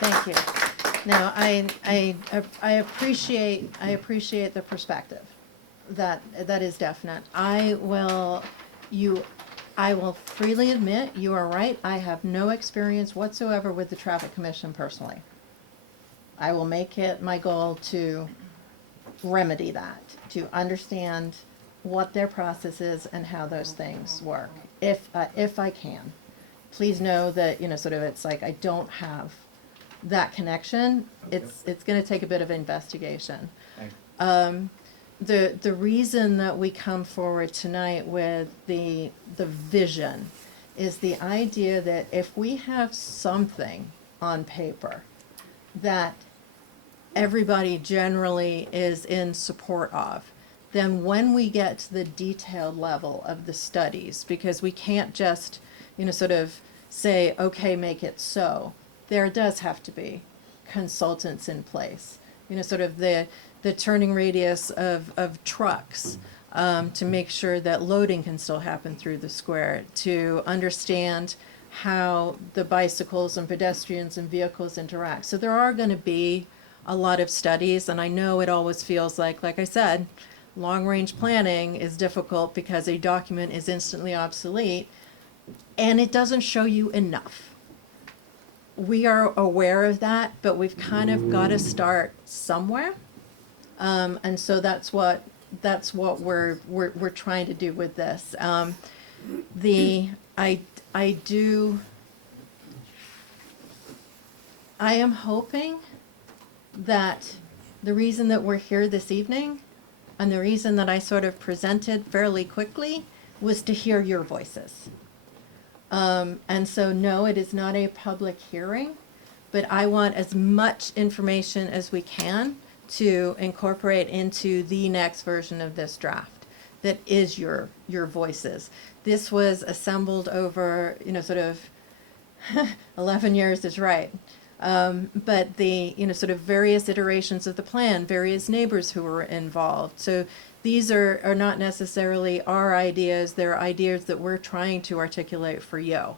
Thank you. Now, I appreciate the perspective. That is definite. I will freely admit, you are right. I have no experience whatsoever with the Traffic Commission personally. I will make it my goal to remedy that, to understand what their process is and how those things work, if I can. Please know that, sort of, it's like I don't have that connection. Okay. It's going to take a bit of investigation. Thank you. The reason that we come forward tonight with the vision is the idea that if we have something on paper that everybody generally is in support of, then when we get to the detailed level of the studies, because we can't just sort of say, okay, make it so. There does have to be consultants in place. Sort of the turning radius of trucks to make sure that loading can still happen through the square, to understand how the bicycles and pedestrians and vehicles interact. So there are going to be a lot of studies, and I know it always feels like I said, long-range planning is difficult because a document is instantly obsolete, and it doesn't show you enough. We are aware of that, but we've kind of got to start somewhere, and so that's what we're trying to do with this. I am hoping that the reason that we're here this evening and the reason that I sort of presented fairly quickly was to hear your voices. And so, no, it is not a public hearing, but I want as much information as we can to incorporate into the next version of this draft that is your voices. This was assembled over, sort of 11 years is right. But the, sort of various iterations of the plan, various neighbors who were involved. So these are not necessarily our ideas, they're ideas that we're trying to articulate for you.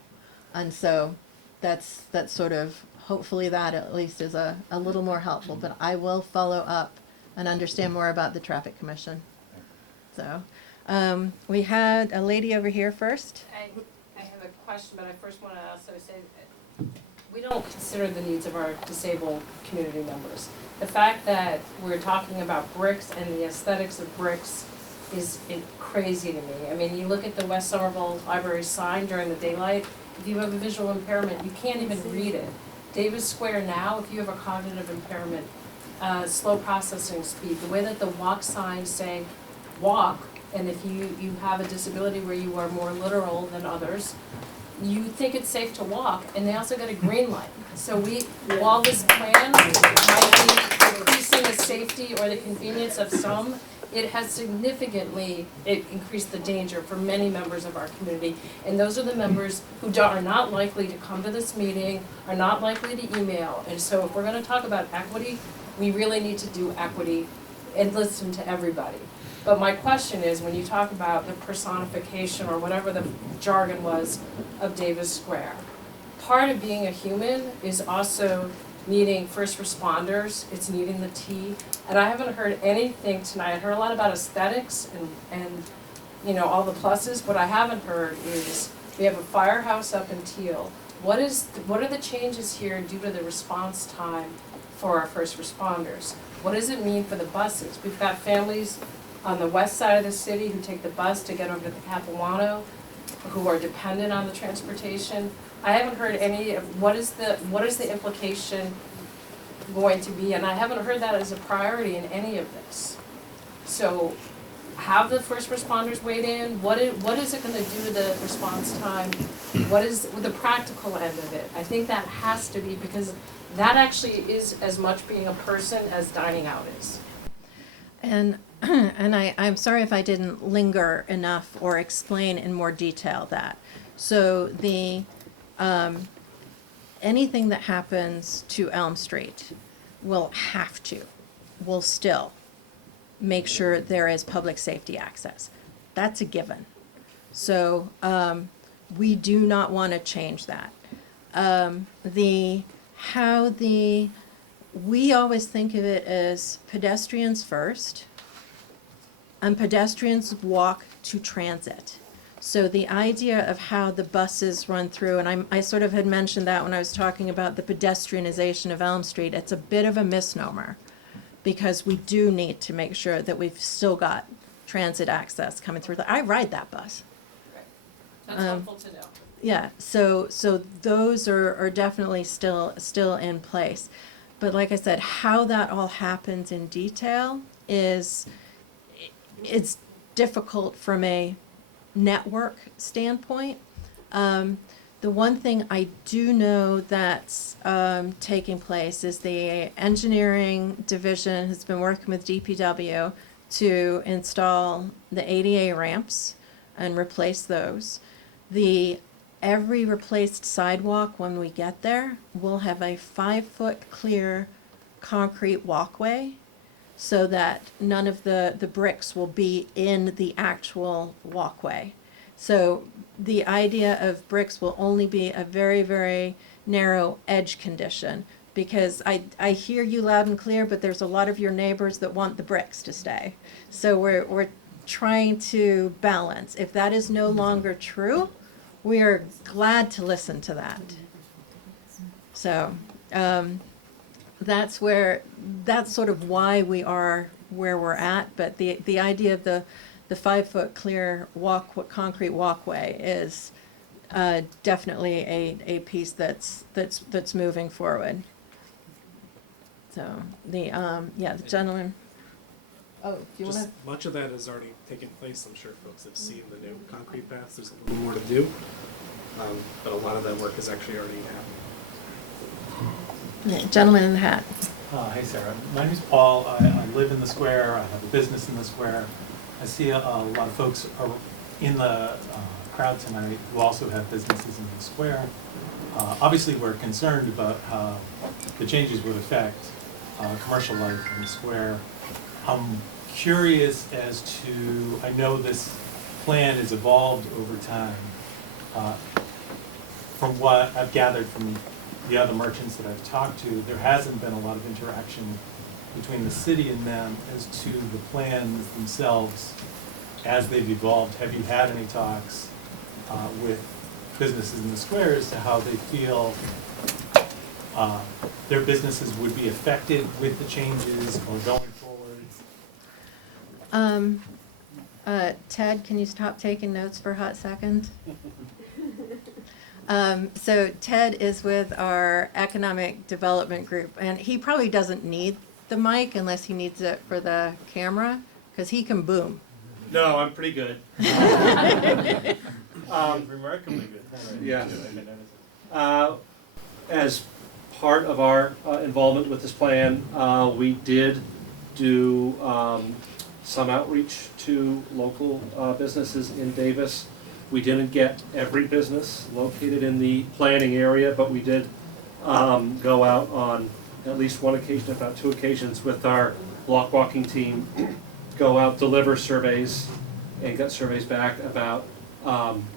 And so that's sort of, hopefully that at least is a little more helpful, but I will follow up and understand more about the traffic commission. So, we had a lady over here first. I have a question, but I first want to also say, we don't consider the needs of our disabled community members. The fact that we're talking about bricks and the aesthetics of bricks is crazy to me. I mean, you look at the West Somerville Library sign during the daylight, if you have a visual impairment, you can't even read it. Davis Square now, if you have a cognitive impairment, slow processing speed, the way that the walk signs say walk, and if you have a disability where you are more literal than others, you think it's safe to walk, and they also got a green light. So while this plan might be increasing the safety or the convenience of some, it has significantly increased the danger for many members of our community. And those are the members who are not likely to come to this meeting, are not likely to email. And so if we're gonna talk about equity, we really need to do equity and listen to everybody. But my question is, when you talk about the personification or whatever the jargon was of Davis Square, part of being a human is also needing first responders, it's needing the T. And I haven't heard anything tonight. I heard a lot about aesthetics and all the pluses. What I haven't heard is we have a firehouse up in Teal. What are the changes here due to the response time for our first responders? What does it mean for the buses? We've got families on the west side of the city who take the bus to get over to the Capuano, who are dependent on the transportation. I haven't heard any of what is the implication going to be, and I haven't heard that as a priority in any of this. So have the first responders weighed in? What is it gonna do to the response time? What is the practical end of it? I think that has to be, because that actually is as much being a person as dining out is. And I'm sorry if I didn't linger enough or explain in more detail that. So the anything that happens to Elm Street will still make sure there is public safety access. That's a given. So we do not want to change that. We always think of it as pedestrians first, and pedestrians walk to transit. So the idea of how the buses run through, and I sort of had mentioned that when I was talking about the pedestrianization of Elm Street, it's a bit of a misnomer, because we do need to make sure that we've still got transit access coming through. I ride that bus. Right. That's helpful to know. Yeah, so those are definitely still in place. But like I said, how that all happens in detail it's difficult from a network standpoint. The one thing I do know that's taking place is the engineering division has been working with DPW to install the ADA ramps and replace those. Every replaced sidewalk when we get there will have a 5-foot clear concrete walkway, so that none of the bricks will be in the actual walkway. So the idea of bricks will only be a very, very narrow edge condition, because I hear you loud and clear, but there's a lot of your neighbors that want the bricks to stay. So we're trying to balance. If that is no longer true, we are glad to listen to that. So that's sort of why we are where we're at. But the idea of the 5-foot clear concrete walkway is definitely a piece that's moving forward. So the gentleman. Oh, do you want to? Much of that has already taken place. I'm sure folks have seen the new concrete paths. There's a little more to do. but a lot of that work is actually already happening. Gentleman in the hat. Hey Sarah, my name's Paul. I live in the square. I have a business in the square. I see a lot of folks are in the crowd tonight who also have businesses in the square. Obviously, we're concerned about how the changes would affect commercial life in the square. I'm curious as to, I know this plan has evolved over time. From what I've gathered from the other merchants that I've talked to, there hasn't been a lot of interaction between the city and them as to the plans themselves as they've evolved. Have you had any talks with businesses in the square as to how they feel their businesses would be affected with the changes or going forward? Ted, can you stop taking notes for a hot second? So Ted is with our economic development group, and he probably doesn't need the mic unless he needs it for the camera, because he can boom. No, I'm pretty good. Remarkably good. Yeah. As part of our involvement with this plan, we did do some outreach to local businesses in Davis. We didn't get every business located in the planning area, but we did go out on at least one occasion, if not two occasions, with our block walking team, go out, deliver surveys, and get surveys back about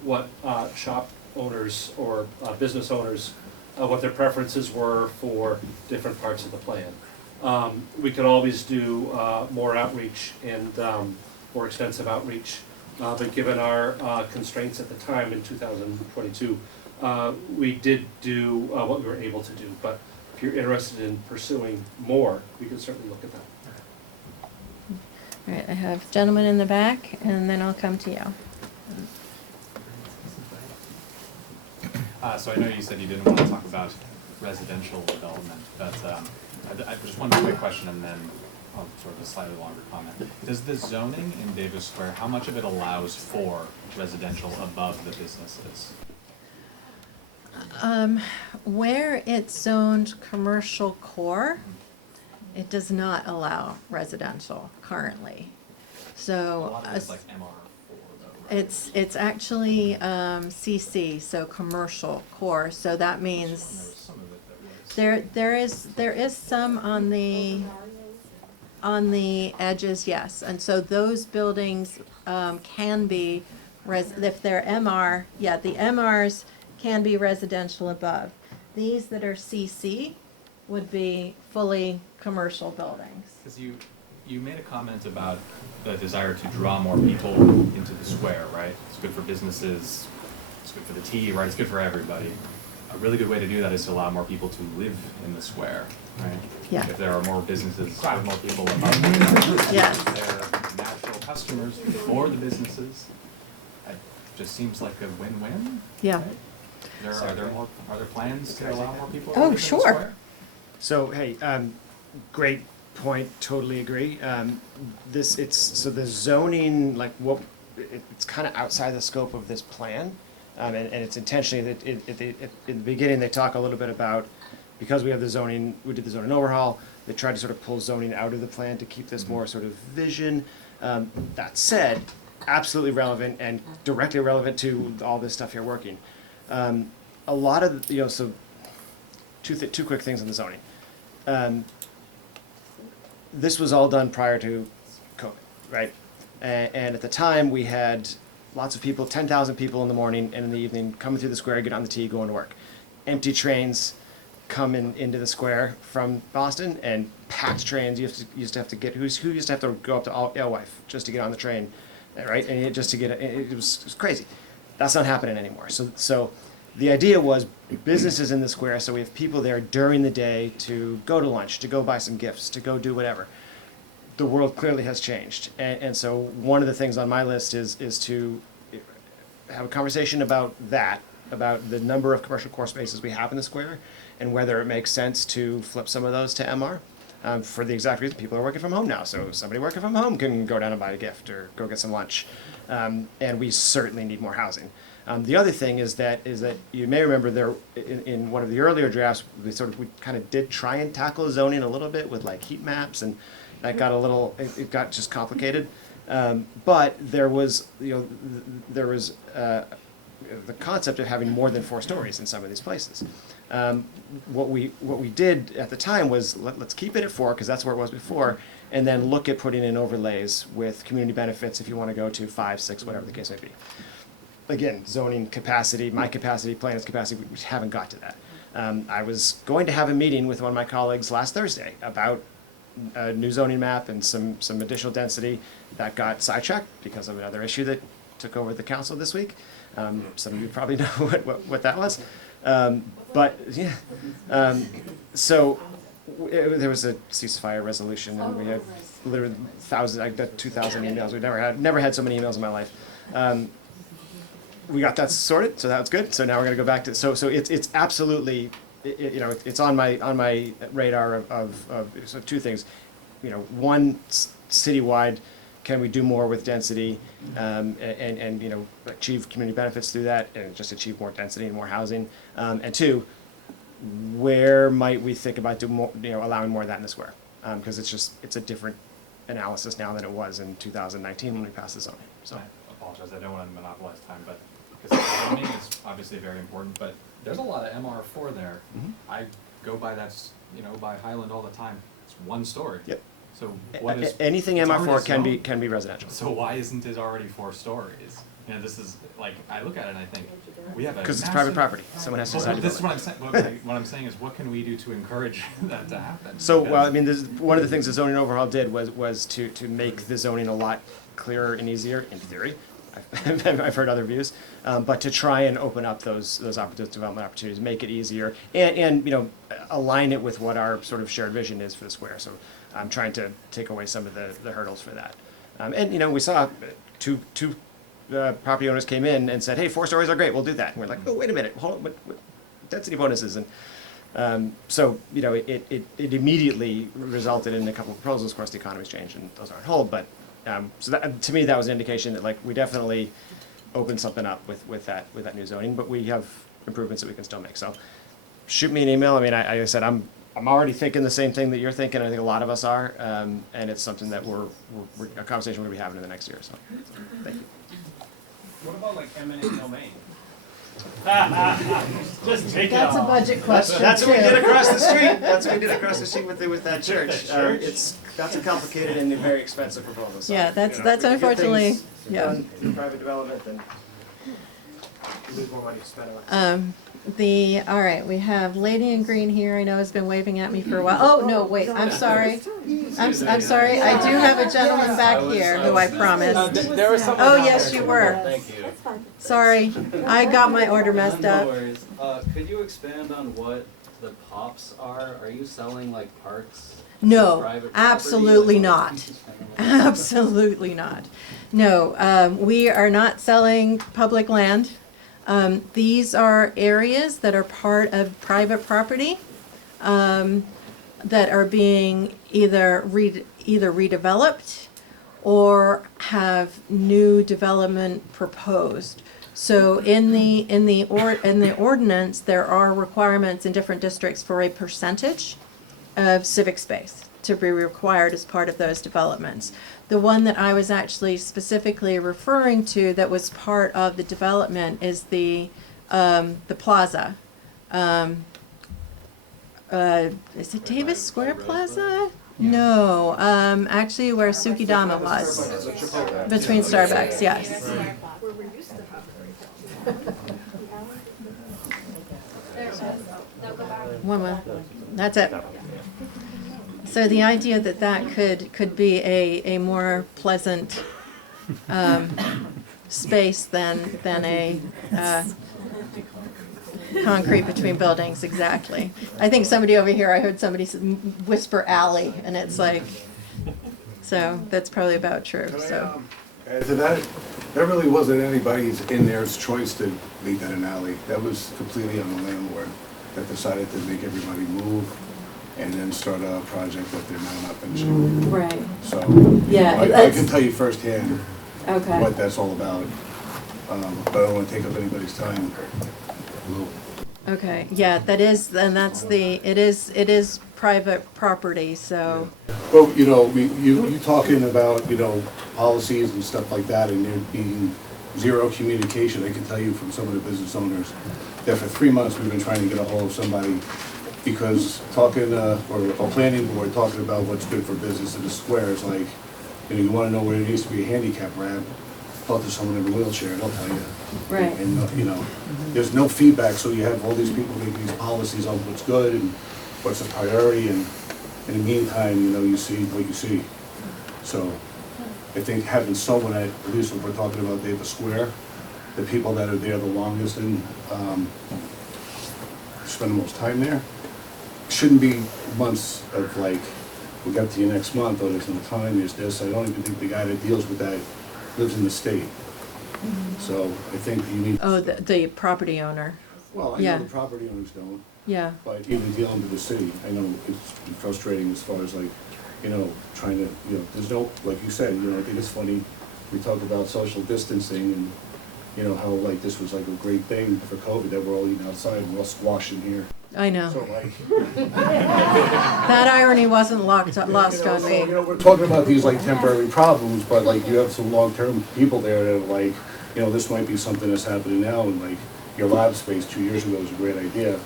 what shop owners or business owners, what their preferences were for different parts of the plan. We could always do more outreach and more extensive outreach, but given our constraints at the time in 2022, we did do what we were able to do. But if you're interested in pursuing more, we could certainly look at that. All right, I have gentleman in the back, and then I'll come to you. So I know you said you didn't want to talk about residential development, but I just one quick question and then sort of a slightly longer comment. Does the zoning in Davis Square, how much of it allows for residential above the businesses? Where it's zoned commercial core, it does not allow residential currently. A So lot of it's like MR4 though, right? it's actually CC, so commercial core. So that There was means some of it that was. there is some on the edges, yes. And so those buildings can be if they're MR, yeah, the MRs can be residential above. These that are CC would be fully commercial buildings. Because you made a comment about the desire to draw more people into the square, right? It's good for businesses, it's good for the tea, right? It's good for everybody. A really good way to do that is to allow more people to live in the square, right? Yeah. If there are more businesses, more people above them, Yes. they're natural customers for the businesses. It just seems like a win-win. Yeah. Are there plans to allow more people? Oh, to live in the sure. square? So, hey, great point, totally agree. So the zoning, like it's kind of outside the scope of this plan. And it's intentionally that in the beginning, they talk a little bit about, because we have the zoning, we did the zoning overhaul, they tried to sort of pull zoning out of the plan to keep this more sort of vision. That said, absolutely relevant and directly relevant to all this stuff you're working. A lot of, so two quick things on the zoning. This was all done prior to COVID, right? And at the time, we had lots of people, 10,000 people in the morning and in the evening coming through the square, get on the T, going to work. Empty trains come into the square from Boston, and packed trains. You used to have to get who used to have to go up to Alewife just to get on the train, right? And just to get it was crazy. That's not happening anymore. So the idea was businesses in the square, so we have people there during the day to go to lunch, to go buy some gifts, to go do whatever. The world clearly has changed, and so one of the things on my list is to have a conversation about that, about the number of commercial core spaces we have in the square, and whether it makes sense to flip some of those to MR, for the exact reason people are working from home now. So somebody working from home can go down and buy a gift or go get some lunch, and we certainly need more housing. The other thing is that you may remember there in one of the earlier drafts, we kind of did try and tackle zoning a little bit with like heat maps, and that got it got just complicated. But there was the concept of having more than 4 stories in some of these places. What we did at the time was let's keep it at 4 because that's where it was before, and then look at putting in overlays with community benefits if you want to go to 5, 6, whatever the case may be. Again, zoning capacity, my capacity, planner's capacity, we haven't got to that. I was going to have a meeting with one of my colleagues last Thursday about a new zoning map and some additional density. That got sidetracked because of another issue that took over the council this week. Some of you probably know what that was. But yeah, there was a ceasefire resolution, and we had literally I got 2,000 emails. We never had so many emails in my life. We got that sorted, so that was good. So now we're going to go back to so it's absolutely it's on my radar of so 2 things. One, citywide, can we do more with density and achieve community benefits through that and just achieve more density and more housing? And 2, where might we think about allowing more of that in the square? Because it's a different analysis now than it was in 2019 when we passed the zoning. So I apologize, I don't want to monopolize time, but because zoning is obviously very important, but there's a lot of MR4 there. Mm-hmm. I go by by Highland all the time. It's 1 story. Yep. So what is anything MR4 can be residential. So why isn't it already 4 stories? This is like I look at it and I think we have a because it's private property. Someone has to decide. This is what I'm saying. What I'm saying is, what can we do to encourage that to happen? So one of the things the zoning overhaul did was to make the zoning a lot clearer and easier in theory. I've heard other views, but to try and open up those development opportunities, make it easier, and align it with what our sort of shared vision is for the square. So I'm trying to take away some of the hurdles for that. And we saw two property owners came in and said, "Hey, 4 stories are great. We'll do that." And we're like, "Oh, wait a minute, hold on, what density bonuses?" And so it immediately resulted in a couple of proposals. Of course, the economy's changed and those aren't hold, but. So that, to me, that was an indication that we definitely opened something up with that new zoning, but we have improvements that we can still make. So shoot me an email. I mean, I said I'm already thinking the same thing that you're thinking. I think a lot of us are, and it's something that we're a conversation we're gonna be having in the next year. So thank you. What about eminent domain? Just take That's a budget question. That's what we did across the street. That's what we did across the street with that church. That's a complicated and very expensive proposal. So, Yeah, that's if we get unfortunately, things yeah. done through private development, then we lose more money to spend on it. All right, we have Lady in Green here. I know has been waving at me for a while. Oh, no, wait, I'm sorry. I'm sorry. I do have a gentleman back here who I promised. There was someone Oh, down yes, there. you were. Thank you. Sorry, I got my order messed No up. worries. Could you expand on what the POPs are? Are you selling parks? No, Private property? absolutely not. Absolutely not. No, we are not selling public land. These are areas that are part of private property that are being either redeveloped or have new development proposed. So in the ordinance, there are requirements in different districts for a percentage of civic space to be required as part of those developments. The one that I was actually specifically referring to that was part of the development is the plaza. Is it Davis Square Plaza? No, actually where Sukidama was, between Starbucks, yes. Where we're used to have One more. That's it. So the idea that that could be a more pleasant space than a concrete between buildings, exactly. I think somebody over here, I heard somebody whisper alley, and it's like, so that's probably about true, so. Add to that, that really wasn't anybody's in their's choice to make that an alley. That was completely on the landlord that decided to make everybody move and then start a project that they're now not finishing. Right. So, Yeah, I can tell you firsthand Okay. what that's all about. But I don't wanna take up anybody's time. Okay, yeah, that is, and that's it is private property, so, Well, you know, you talking about, you know, policies and stuff like that, and there being zero communication, I can tell you from some of the business owners, that for 3 months, we've been trying to get a hold of somebody, because talking, or a planning board talking about what's good for business in the square is like, you know, you wanna know where there needs to be a handicap ramp, talk to someone in a wheelchair, they'll tell you. right. And, you know, there's no feedback, so you have all these people making these policies on what's good and what's a priority, and in the meantime, you know, you see what you see. So, I think having someone at least if we're talking about Davis Square, the people that are there the longest and, spend the most time there, shouldn't be months of like, we'll get to you next month, oh, there's no time, there's this. I don't even think the guy that deals with that lives in the state. So I think you need. Oh, the property owner, Well, I yeah. know the property owners don't, yeah, but even dealing with the city, I know it's frustrating as far as like, you know, trying to, you know, there's no, like you said, you know, I think it's funny, we talk about social distancing and, you know, how like this was like a great thing for COVID, that we're all eating outside, we're all squashing here. I know. So like. That irony wasn't lost on So, me. you know, we're talking about these like temporary problems, but like you have some long-term people there that are like, you know, this might be something that's happening now, and like your lab space 2 years ago was a great idea,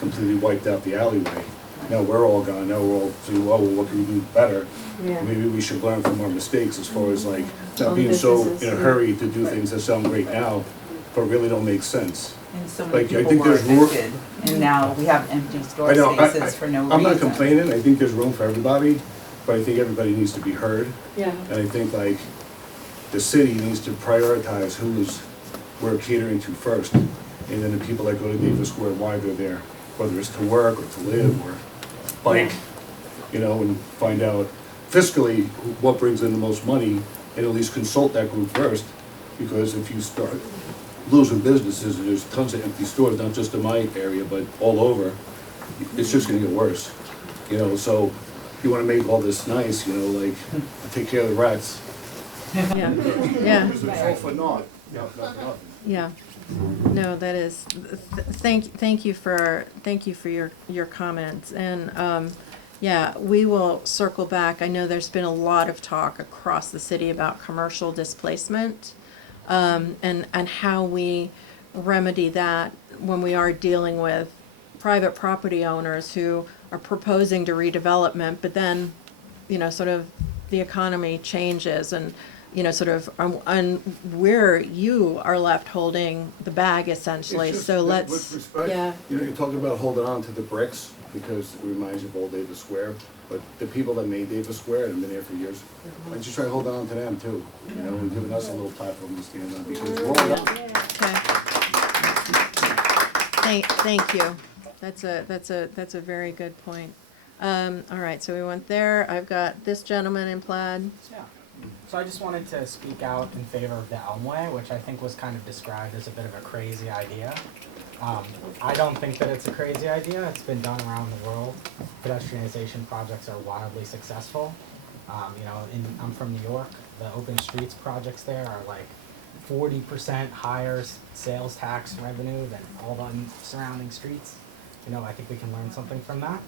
completely wiped out the alleyway. Now we're all gone, now we're all saying, oh, well, what can we do better? Yeah. Maybe we should learn from our mistakes as far as like All not the being so businesses, in a yeah. hurry to do things that sound great now, but really don't make sense. And so many Like, I people think were there's more. evicted, and now we have empty store I know, spaces for no reason. I'm not complaining, I think there's room for everybody, but I think everybody needs to be heard. Yeah. And I think like, the city needs to prioritize who's, we're catering to first. And then the people that go to Davis Square, why they're there, whether it's to work or to live or bike, you know, and find out fiscally what brings in the most money, and at least consult that group first. Because if you start losing businesses, and there's tons of empty stores, not just in my area, but all over, it's just gonna get worse. You know, so you wanna make all this nice, you know, like, take care of the rats. Yeah, yeah. It's all for naught, not for nothing. Yeah, no, that is, thank you for your comments, and, yeah, we will circle back. I know there's been a lot of talk across the city about commercial displacement, and how we remedy that when we are dealing with private property owners who are proposing to redevelopment, but then, you know, sort of the economy changes and, you know, sort of, and where you are left holding the bag essentially, It's just so that let's, with respect, yeah. You know, you're talking about holding on to the bricks, because it reminds you of old Davis Square, but the people that made Davis Square and have been there for years, why don't you try holding on to them too, you know, and giving us a little platform to stand on, because we're all. Okay. Thank you. That's a very good point. All right, so we went there. I've got this gentleman in plaid. Yeah. So I just wanted to speak out in favor of the Elmway, which I think was kind of described as a bit of a crazy idea. I don't think that it's a crazy idea. It's been done around the world. Pedestrianization projects are wildly successful. You know, I'm from New York. The open streets projects there are like 40% higher sales tax revenue than all the surrounding streets. You know, I think we can learn something from that.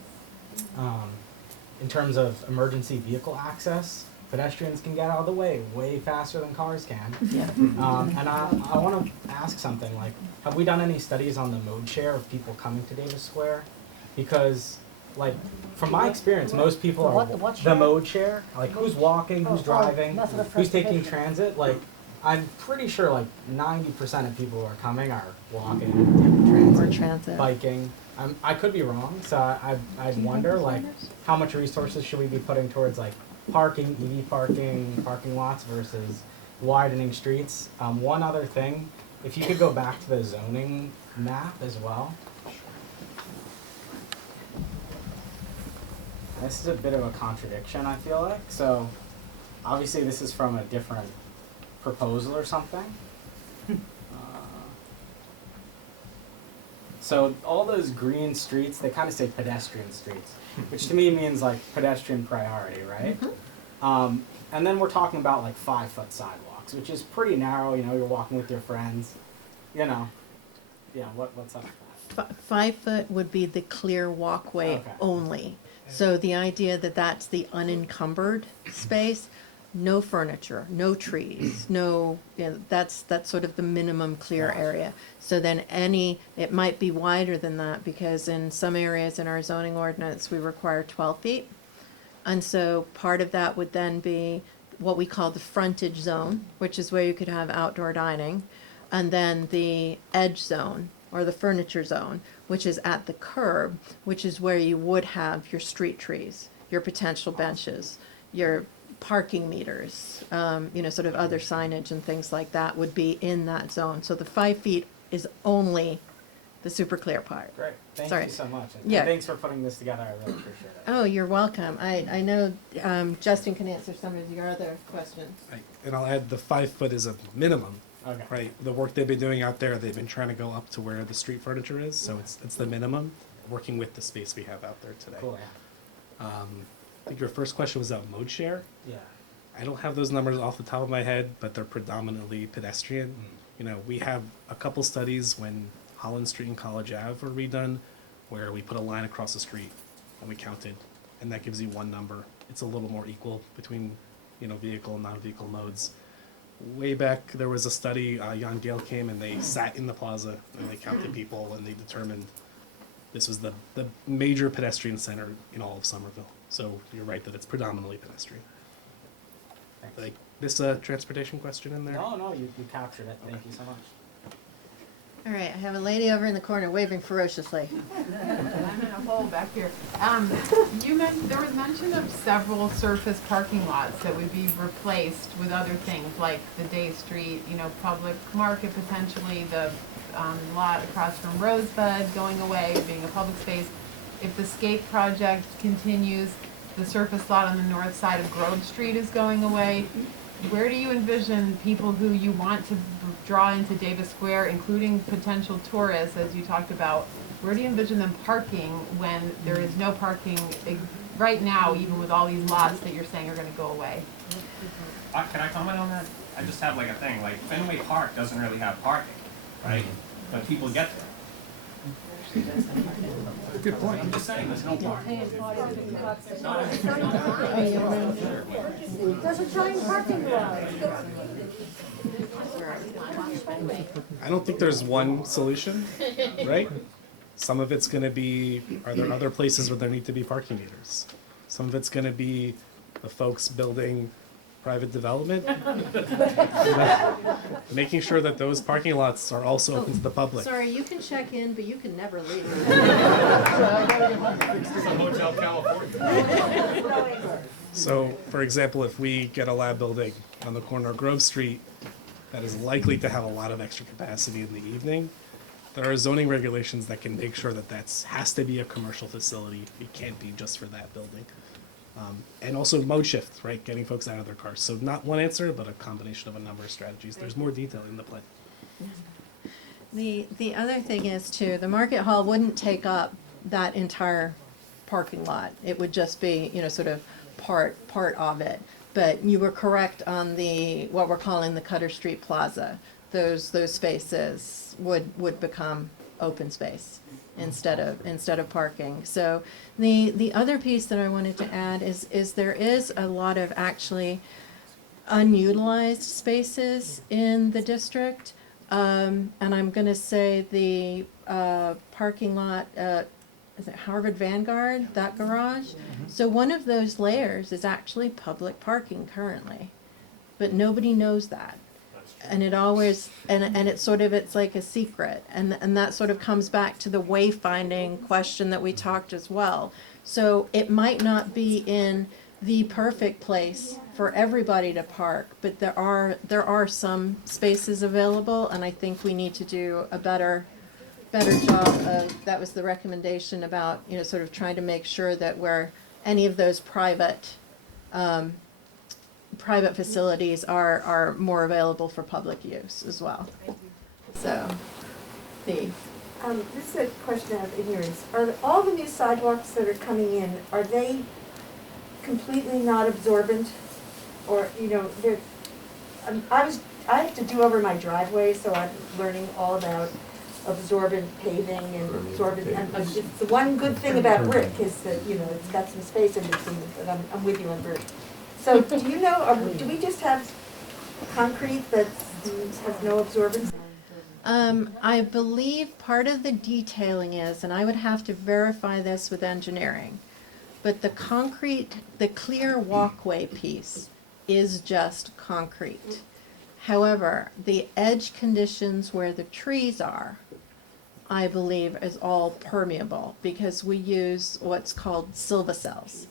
In terms of emergency vehicle access, pedestrians can get out of the way faster than cars can. Yeah. And I want to ask something, like, have we done any studies on the mode share of people coming to Davis Square? Because, like, from my experience, most people The are what- the what the share? mode share, like who's walking, who's driving, method of who's taking transportation. transit. Like, I'm pretty sure like 90% of people who are coming are walking, taking transit, transit. biking. I could be wrong, so I'd wonder like how much resources should we be putting towards like parking, EV parking lots versus widening streets. One other thing, if you could go back to the zoning map as well. This is a bit of a contradiction, I feel like. So obviously this is from a different proposal or something. So all those green streets, they kind of say pedestrian streets, which to me means like pedestrian priority, right? And then we're talking about like 5-foot sidewalk, box, which is pretty narrow. You know, you're walking with your friends. You know, what's up with that? 5 foot would be the clear walkway Okay. only. So the idea that that's the unencumbered space, no furniture, no trees, no, that's sort of the minimum clear area. So then it might be wider than that, because in some areas in our zoning ordinance, we require 12 feet. And so part of that would then be what we call the frontage zone, which is where you could have outdoor dining, and then the edge zone, or the furniture zone, which is at the curb, which is where you would have your street trees, your potential benches, your parking meters, sort of other signage and things like that would be in that zone. So the 5 feet is only the super clear part. Great. Thank Sorry. you so much. And Yeah. thanks for putting this together. I really appreciate it. Oh, you're welcome. I know Justin can answer some of your other questions. And I'll add, the 5 foot is a minimum. Okay. Right, the work they've been doing out there, they've been trying to go up to where the street furniture is, so it's the minimum, working with the space we have out there today. Cool. I think your first question was about mode share. Yeah. I don't have those numbers off the top of my head, but they're predominantly pedestrian. You know, we have a couple studies when Holland Street and College Ave were redone, where we put a line across the street and we counted, and that gives you one number. It's a little more equal between, vehicle and non-vehicle modes. Way back, there was a study, Jan Gale came and they sat in the plaza and they counted people and they determined this was the major pedestrian center in all of Somerville. So you're right that it's predominantly pedestrian. Like this transportation question in there? No, you captured it. Thank you so much. All right, I have a lady over in the corner waving ferociously. I'm in a hole back here. There was mention of several surface parking lots that would be replaced with other things, like the Day Street, public market potentially, the lot across from Rosebud going away, being a public space. If the SCAPE project continues, the surface lot on the north side of Grove Street is going away. Where do you envision people who you want to draw into Davis Square, including potential tourists, as you talked about, where do you envision them parking when there is no parking right now, even with all these lots that you're saying are going to go away? Can I comment on that? I just have a thing, Fenway Park doesn't really have parking, right? But people get there. Good point. I'm just saying, there's no parking. There's a giant parking garage. I don't think there's one solution, right? Some of it's gonna be, are there other places where there need to be parking meters? Some of it's gonna be the folks building private development. Making sure that those parking lots are also open to the public. Sorry, you can check in, but you can never leave. Hotel California. So, for example, if we get a lab building on the corner of Grove Street that is likely to have a lot of extra capacity in the evening, there are zoning regulations that can make sure that has to be a commercial facility. It can't be just for that building. And also mode shift, right? Getting folks out of their cars. So not one answer, but a combination of a number of strategies. There's more detail in the plan. The other thing is too, the market hall wouldn't take up that entire parking lot. It would just be, sort of part of it. But you were correct on what we're calling the Cutter Street Plaza. Those spaces would become open space instead of parking. So the other piece that I wanted to add is there is a lot of actually unutilized spaces in the district. And I'm gonna say the parking lot is it Harvard Vanguard, that garage? So one of those layers is actually public parking currently, but nobody knows that. And it always, and it's like a secret, and that sort of comes back to the wayfinding question that we talked as well. So it might not be in the perfect place for everybody to park, but there are some spaces available, and I think we need to do a better job of, that was the recommendation about, sort of trying to make sure that where any of those private facilities are more available for public use as well. So, This is a question out of ignorance. Are all the new sidewalks that are coming in, are they completely not absorbent? Or, I have to do over my driveway, so I'm learning all about absorbent paving and absorbent, and it's the one good thing about brick is that, you know, it's got some space in between it, but I'm with you on brick. So do you know, do we just have concrete that has no absorbance? I believe part of the detailing is, and I would have to verify this with engineering, but the concrete, the clear walkway piece is just concrete. However, the edge conditions where the trees are, I believe, is all permeable because we use what's called silvicels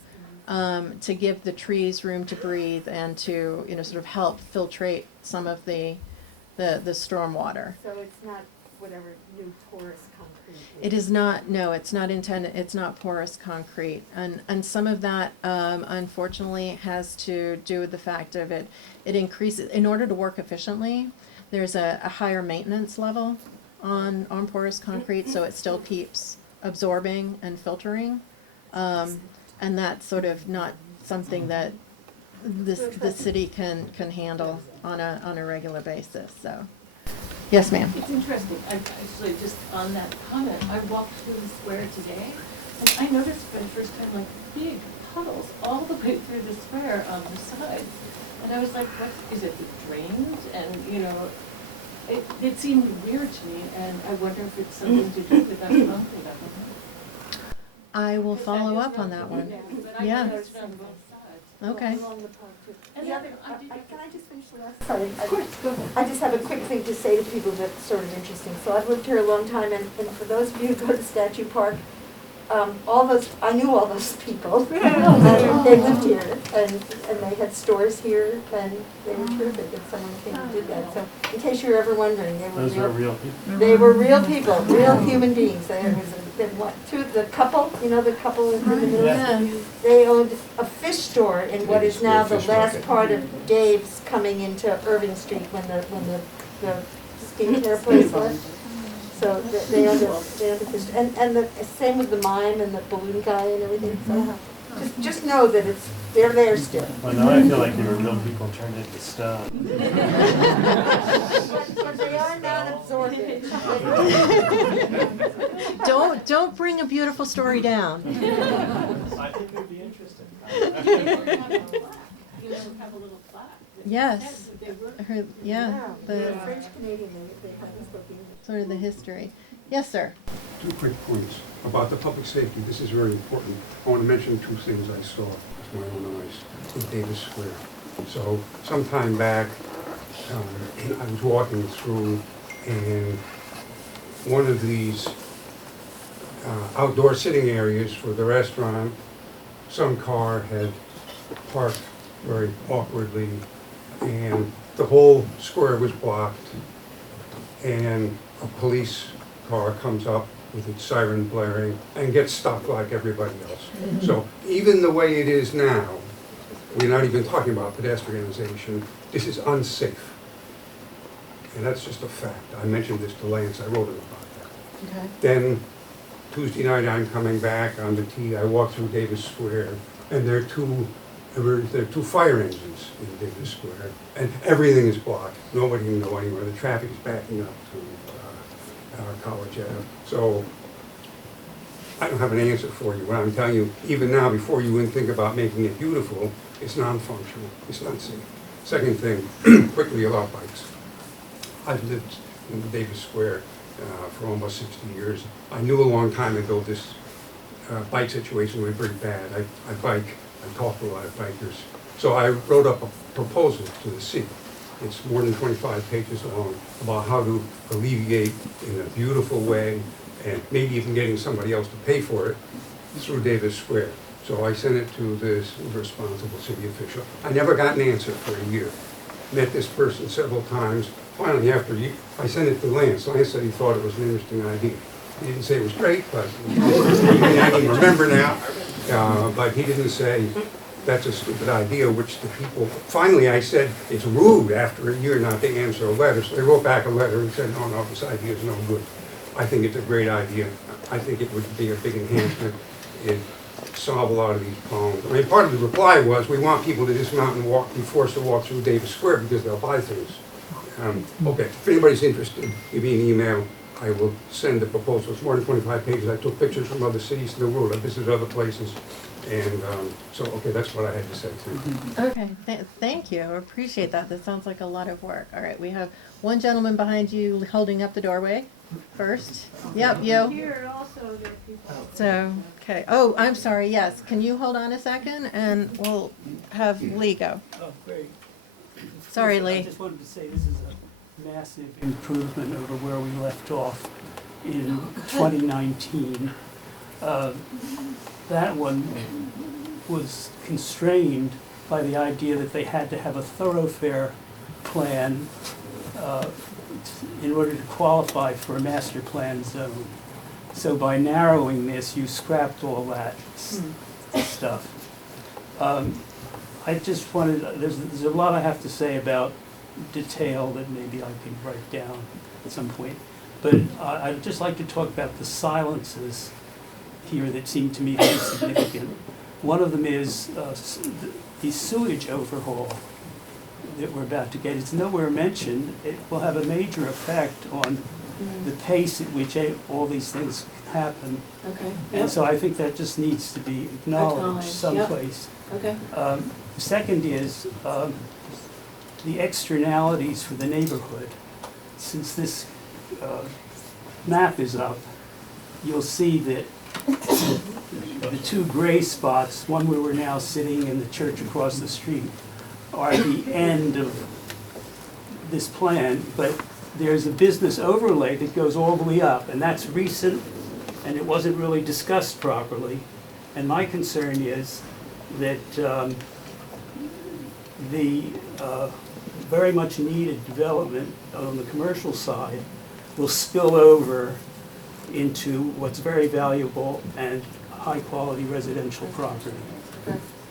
to give the trees room to breathe and to, you know, sort of help filtrate some of the storm water. So it's not whatever new porous concrete is? It is not, no, it's not intended, it's not porous concrete. And some of that, unfortunately, has to do with the fact of it increases, in order to work efficiently, there's a higher maintenance level on porous concrete, so it still keeps absorbing and filtering. And that's sort of not something that the city can handle on a regular basis, so. Yes, ma'am. It's interesting, I actually, just on that comment, I walked through the square today, and I noticed for the first time, like, big puddles all the way through the square on the sides. And I was like, what, is it the drains? And, you know, it seemed weird to me, and I wonder if it's something to do with that concrete up there. I will follow up on that one. Yeah. Okay. And the other, can I just finish the last? Sorry, of course, go ahead. I just have a quick thing to say to people that's sort of interesting. So I've lived here a long time, and for those of you who go to Statue Park, I knew all those people. And they lived here, and they had stores here, and they were terrific, and someone came and did that. So in case you were ever wondering, they were real people. They were real people, real human beings. There was the couple, you know, the couple in the middle. Yeah. They owned a fish store in what is now the last part of Dave's coming into Irving Street when the skincare place left. So they owned a fish, and the same with the mime and the balloon guy and everything. So just know that they're there still. Well, now I feel like they were real people turned into stone. But they are not absorbing. Don't bring a beautiful story down. I think it would be interesting. You know, have a little plaque. Yes. The French Canadian, they have this looking. Sort of the history. Yes, sir. 2 quick points about the public safety. This is very important. I want to mention 2 things I saw with my own eyes in Davis Square. So some time back, I was walking through, and one of these outdoor sitting areas for the restaurant, some car had parked very awkwardly, and the whole square was blocked, and a police car comes up with its siren blaring and gets stuck like everybody else. So even the way it is now, we're not even talking about pedestrianization, this is unsafe. And that's just a fact. I mentioned this to Lance, I wrote him about that. Okay. Then Tuesday night I'm coming back on the T, I walk through Davis Square, and there are two fire engines in Davis Square, and everything is blocked. Nobody can go anywhere. The traffic is backing up to College Ave. So I don't have an answer for you. What I'm telling you, even now, before you even think about making it beautiful, it's non-functional. It's not safe. Second thing, quickly about bikes. I've lived in Davis Square for almost 60 years. I knew a long time ago this bike situation was pretty bad. I bike. I talk to a lot of bikers. So I wrote up a proposal to the city. It's more than 25 pages long about how to alleviate in a beautiful way and maybe even getting somebody else to pay for it through Davis Square. So I sent it to this responsible city official. I never got an answer for a year. Met this person several times. Finally, after a year, I sent it to Lance. Lance said he thought it was an interesting idea. He didn't say it was great, but I can remember now. But he didn't say that's a stupid idea, which the people, finally I said, it's rude after a year not to answer a letter. So they wrote back a letter and said, no, this idea is no good. I think it's a great idea. I think it would be a big enhancement. solve a lot of these problems. I mean, part of the reply was, we want people to dismount and walk, be forced to walk through Davis Square because they'll buy things. Okay, if anybody's interested, give me an email. I will send the proposal. It's more than 25 pages. I took pictures from other cities in the world. I visited other places. And so, okay, that's what I had to say too. Okay, thank you. I appreciate that. That sounds like a lot of work. All right, we have one gentleman behind you holding up the doorway first. Yep, you. Here also, there are people. So, okay. Oh, I'm sorry. Yes. Can you hold on a second and we'll have Lee go. Oh, great. Sorry, I Lee. just wanted to say this is a massive improvement over where we left off in 2019. That one was constrained by the idea that they had to have a thoroughfare plan in order to qualify for a master plan zone. So by narrowing this, you scrapped all that stuff. I just wanted, there's a lot I have to say about detail that maybe I could write down at some point. But I'd just like to talk about the silences here that seem to me to be significant. One of them is the sewage overhaul that we're about to get. It's nowhere mentioned. It will have a major effect on the pace at which all these things happen. Okay. And so I think that just needs to be acknowledged someplace. Okay. The second is the externalities for the neighborhood. Since this map is up, you'll see that the two gray spots, one where we're now sitting and the church across the street, are at the end of this plan, but there's a business overlay that goes all the way up, and that's recent, and it wasn't really discussed properly. And my concern is that the very much needed development on the commercial side will spill over into what's very valuable and high-quality residential property.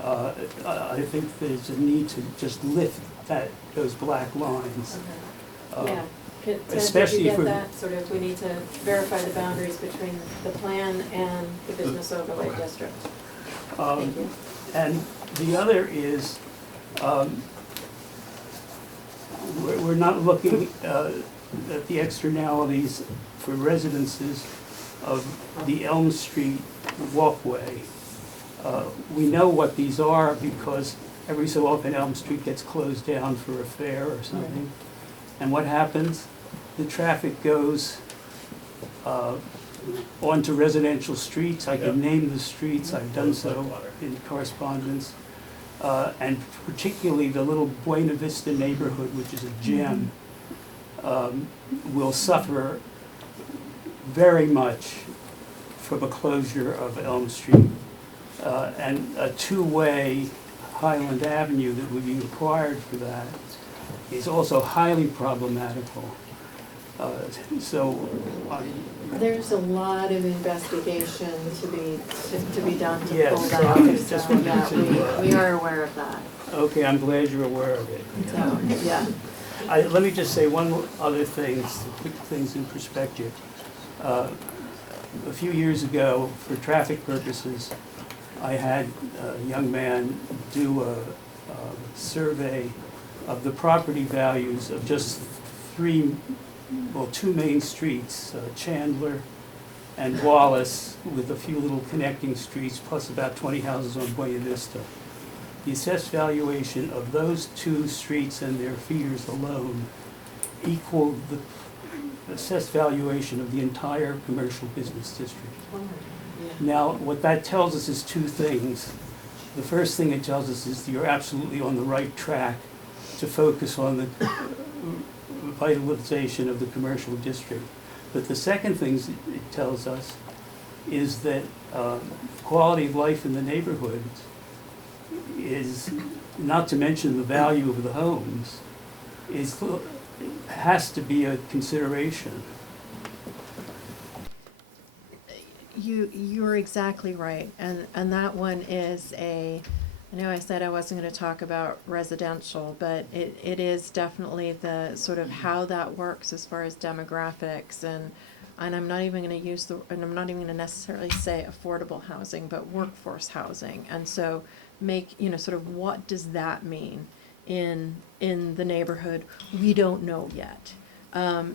I think there's a need to just lift those black lines. Yeah. Ted, Especially did you if get we're- that? Sort of, we need to verify the boundaries between the plan and the business overlay district. Thank you. And the other is, we're not looking at the externalities for residences of the Elm Street walkway. We know what these are because every so often Elm Street gets closed down for a fair or something. And what happens? The traffic goes onto residential streets. I can name the streets, I've done so in correspondence. And particularly the little Buena Vista neighborhood, which is a gem, will suffer very much from a closure of Elm Street. And a two-way Highland Avenue that would be required for that is also highly problematical. There's a lot of investigation to be done to Yes, pull so that I out. just wanted to- We are aware of that. Okay, I'm glad you're aware of it. So, yeah. Let me just say one other thing, to put things in perspective. A few years ago, for traffic purposes, I had a young man do a survey of the property values of just two main streets, Chandler and Wallace, with a few little connecting streets, plus about 20 houses on Buena Vista. The assessed valuation of those two streets and their feeders alone equaled the assessed valuation of the entire commercial business district. Now, what that tells us is two things. The first thing it tells us is you're absolutely on the right track to focus on the revitalization of the commercial district. But the second thing it tells us is that quality of life in the neighborhoods is, not to mention the value of the homes, has to be a consideration. You're exactly right, and that one is I know I said I wasn't going to talk about residential, but it is definitely the sort of how that works as far as demographics and and I'm not even going to use and I'm not even going to necessarily say affordable housing, but workforce housing. And so sort of what does that mean in the neighborhood? We don't know yet.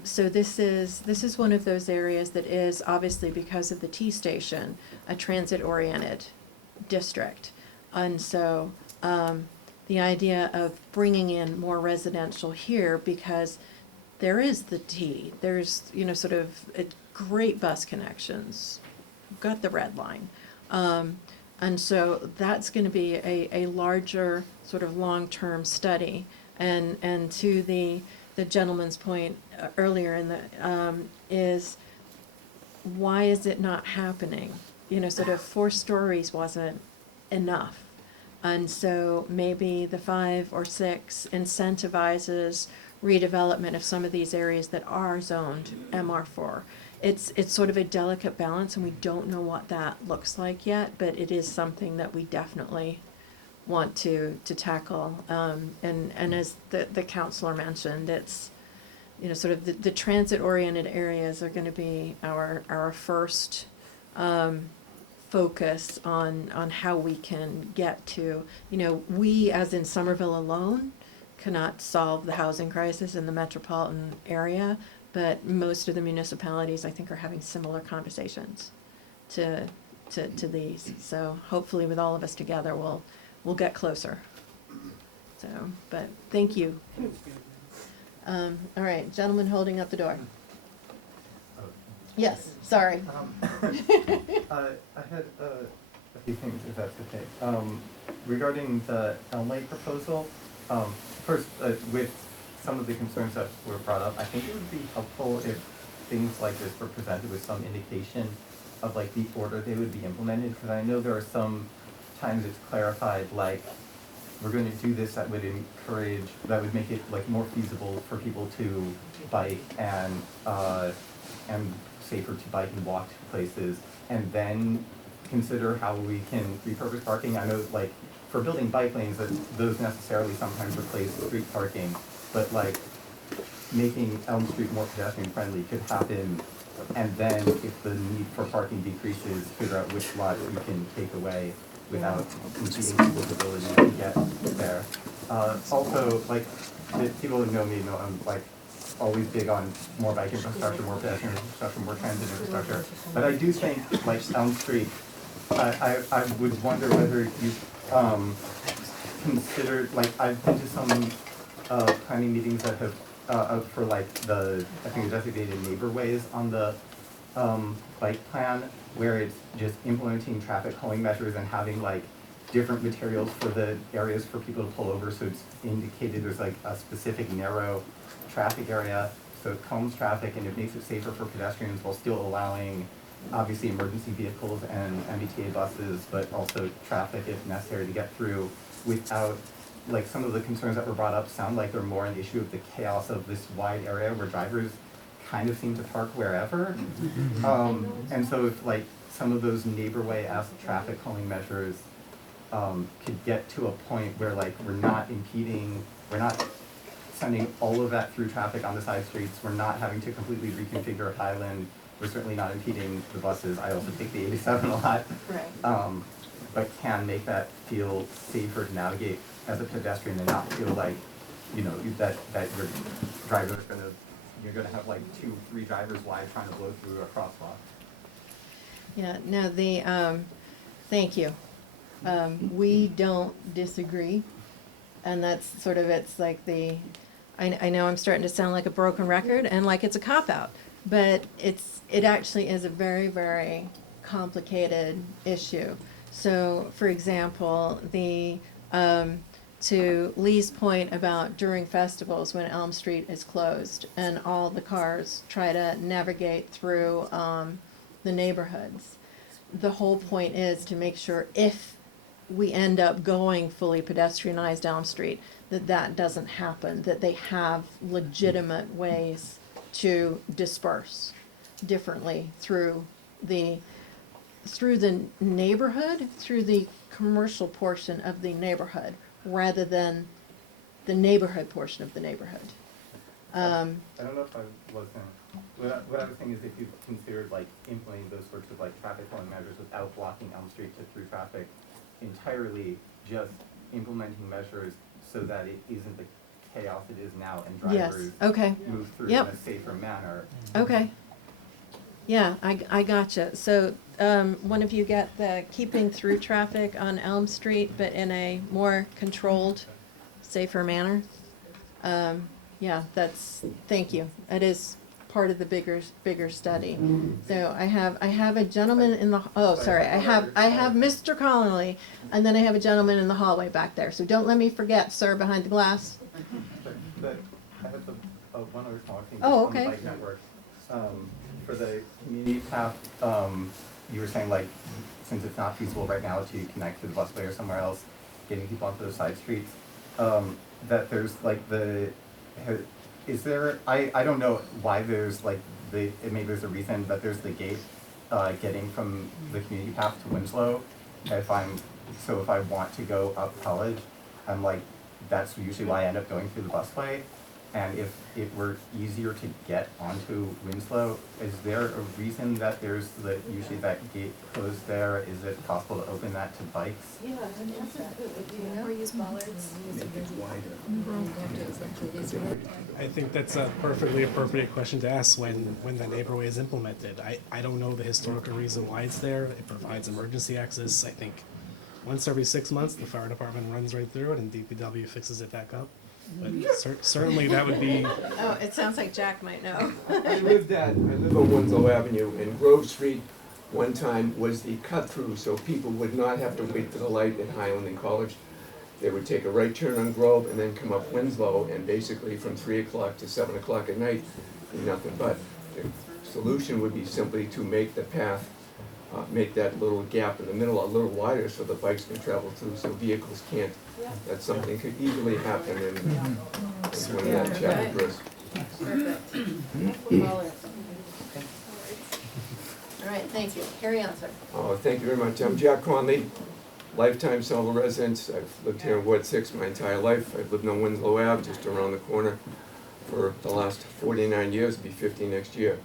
So this is one of those areas that is obviously, because of the T station, a transit-oriented district. And so the idea of bringing in more residential here, because there is the T, there's, sort of great bus connections, got the red line. And so that's going to be a larger sort of long-term study. And to the gentleman's point earlier is why is it not happening? Sort of 4 stories wasn't enough. And so maybe the 5 or 6 incentivizes redevelopment of some of these areas that are zoned MR4. It's sort of a delicate balance, and we don't know what that looks like yet, but it is something that we definitely want to tackle. And as the counselor mentioned, it's, sort of the transit-oriented areas are going to be our first focus on how we can get to, we as in Somerville alone cannot solve the housing crisis in the metropolitan area, but most of the municipalities, I think, are having similar conversations to these. So hopefully with all of us together, we'll get closer. So, but thank you. All right, gentleman holding up the door. Yes, sorry. I had a few things, if that's okay. Regarding the Elmley proposal, first, with some of the concerns that were brought up, I think it would be helpful if things like this were presented with some indication of like the order they would be implemented, because I know there are some times it's clarified like we're going to do this that would make it like more feasible for people to bike and safer to bike and walk to places, and then consider how we can repurpose parking. I know like for building bike lanes, that those necessarily sometimes replace street parking, but like making Elm Street more pedestrian friendly could happen, and then if the need for parking decreases, figure out which lot you can take away without impeding people's ability to get there. Also, like people who know me know I'm like always big on more bike infrastructure, more pedestrian infrastructure, more transit infrastructure. But I do think like Elm Street, I would wonder whether you considered, like I've been to some planning meetings that have for like I think the designated neighbor ways on the bike plan, where it's just implementing traffic calming measures and having like different materials for the areas for people to pull over, so it's indicated there's like a specific narrow traffic area, so it calms traffic and it makes it safer for pedestrians while still allowing obviously emergency vehicles and MBTA buses, but also traffic if necessary to get through without, like some of the concerns that were brought up sound like they're more an issue of the chaos of this wide area where drivers kind of seem to park wherever. And so if like some of those neighbor way-esque traffic calming measures could get to a point where like we're not sending all of that through traffic on the side streets, we're not having to completely reconfigure Highland, we're certainly not impeding the buses. I also take the 87 a lot. Right. But can make that feel safer to navigate as a pedestrian and not feel like, that your drivers are you're gonna have like 2-3 drivers wide trying to blow through a crosswalk. Yeah, no, thank you. We don't disagree, and that's sort of, it's like I know I'm starting to sound like a broken record and like it's a cop-out, but it actually is a very, very complicated issue. So, for example, to Lee's point about during festivals when Elm Street is closed and all the cars try to navigate through the neighborhoods, the whole point is to make sure if we end up going fully pedestrianized Elm Street, that doesn't happen, that they have legitimate ways to disperse differently through the neighborhood, through the commercial portion of the neighborhood, rather than the neighborhood portion of the neighborhood. I don't know if I wasn't What I was saying is if you've considered like implementing those sorts of like traffic calming measures without blocking Elm Street to through traffic entirely, just implementing measures so that it isn't the chaos it is now and Yes, drivers okay. move through Yep. in a safer manner. Okay. Yeah, I gotcha. So, one of you get the keeping through traffic on Elm Street, but in a more controlled, safer manner? Yeah, thank you. It is part of the bigger study. So I have a gentleman in the, I have Mr. Connolly, and then I have a gentleman in the hallway back there. So don't let me forget, sir, behind the glass. But I have one other small thing. Oh, On the okay. bike network. For the community path, you were saying like, since it's not feasible right now to connect to the busway or somewhere else, getting people onto those side streets, that there's like is there, I don't know why there's like maybe there's a reason, but there's the gate getting from the community path to Winslow. If I want to go up College, I'm like, that's usually why I end up going through the busway. And if it were easier to get onto Winslow, is there a reason that there's usually that gate closed there? Is it possible to open that to bikes? Yeah, Or use bollards. I think that's a perfectly appropriate question to ask when that neighborway is implemented. I don't know the historical reason why it's there. It provides emergency access. I think once every 6 months, the fire department runs right through it and DPW fixes it back up. But certainly that would be. Oh, it sounds like Jack might know. I live on Winslow Avenue, and Grove Street one time was the cut-through, so people would not have to wait for the light at Highland and College. They would take a right turn on Grove and then come up Winslow, and basically from 3 o'clock to 7 o'clock at night, nothing but. The solution would be simply to make the path, make that little gap in the middle a little wider so the bikes can travel through, so vehicles can't. That something could easily happen in when that chapter goes. All right, thank you. Carry on, sir. Thank you very much. I'm Jack Conley, lifetime Somerville resident. I've lived here in Ward 6 my entire life. I've lived on Winslow Ave, just around the corner, for the last 49 years, it'll be 50 next year.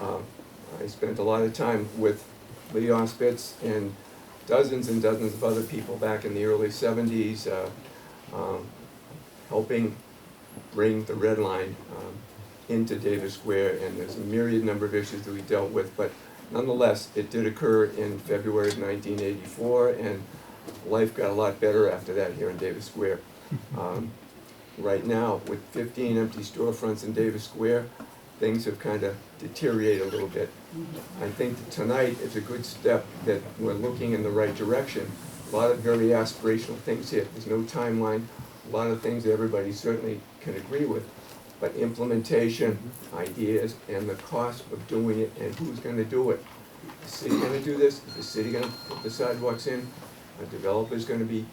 I spent a lot of time with Lee Auspitz and dozens and dozens of other people back in the early 70s, helping bring the Red Line into Davis Square, and there's a myriad number of issues that we dealt with, but nonetheless, it did occur in February of 1984, and life got a lot better after that here in Davis Square. Right now, with 15 empty storefronts in Davis Square, things have kind of deteriorated a little bit. I think that tonight is a good step that we're looking in the right direction. A lot of very aspirational things here. There's no timeline, a lot of things that everybody certainly can agree with, but implementation, ideas, and the cost of doing it, and who's going to do it. Is the city going to do this? Is the city going to put the sidewalks in? Are developers going to be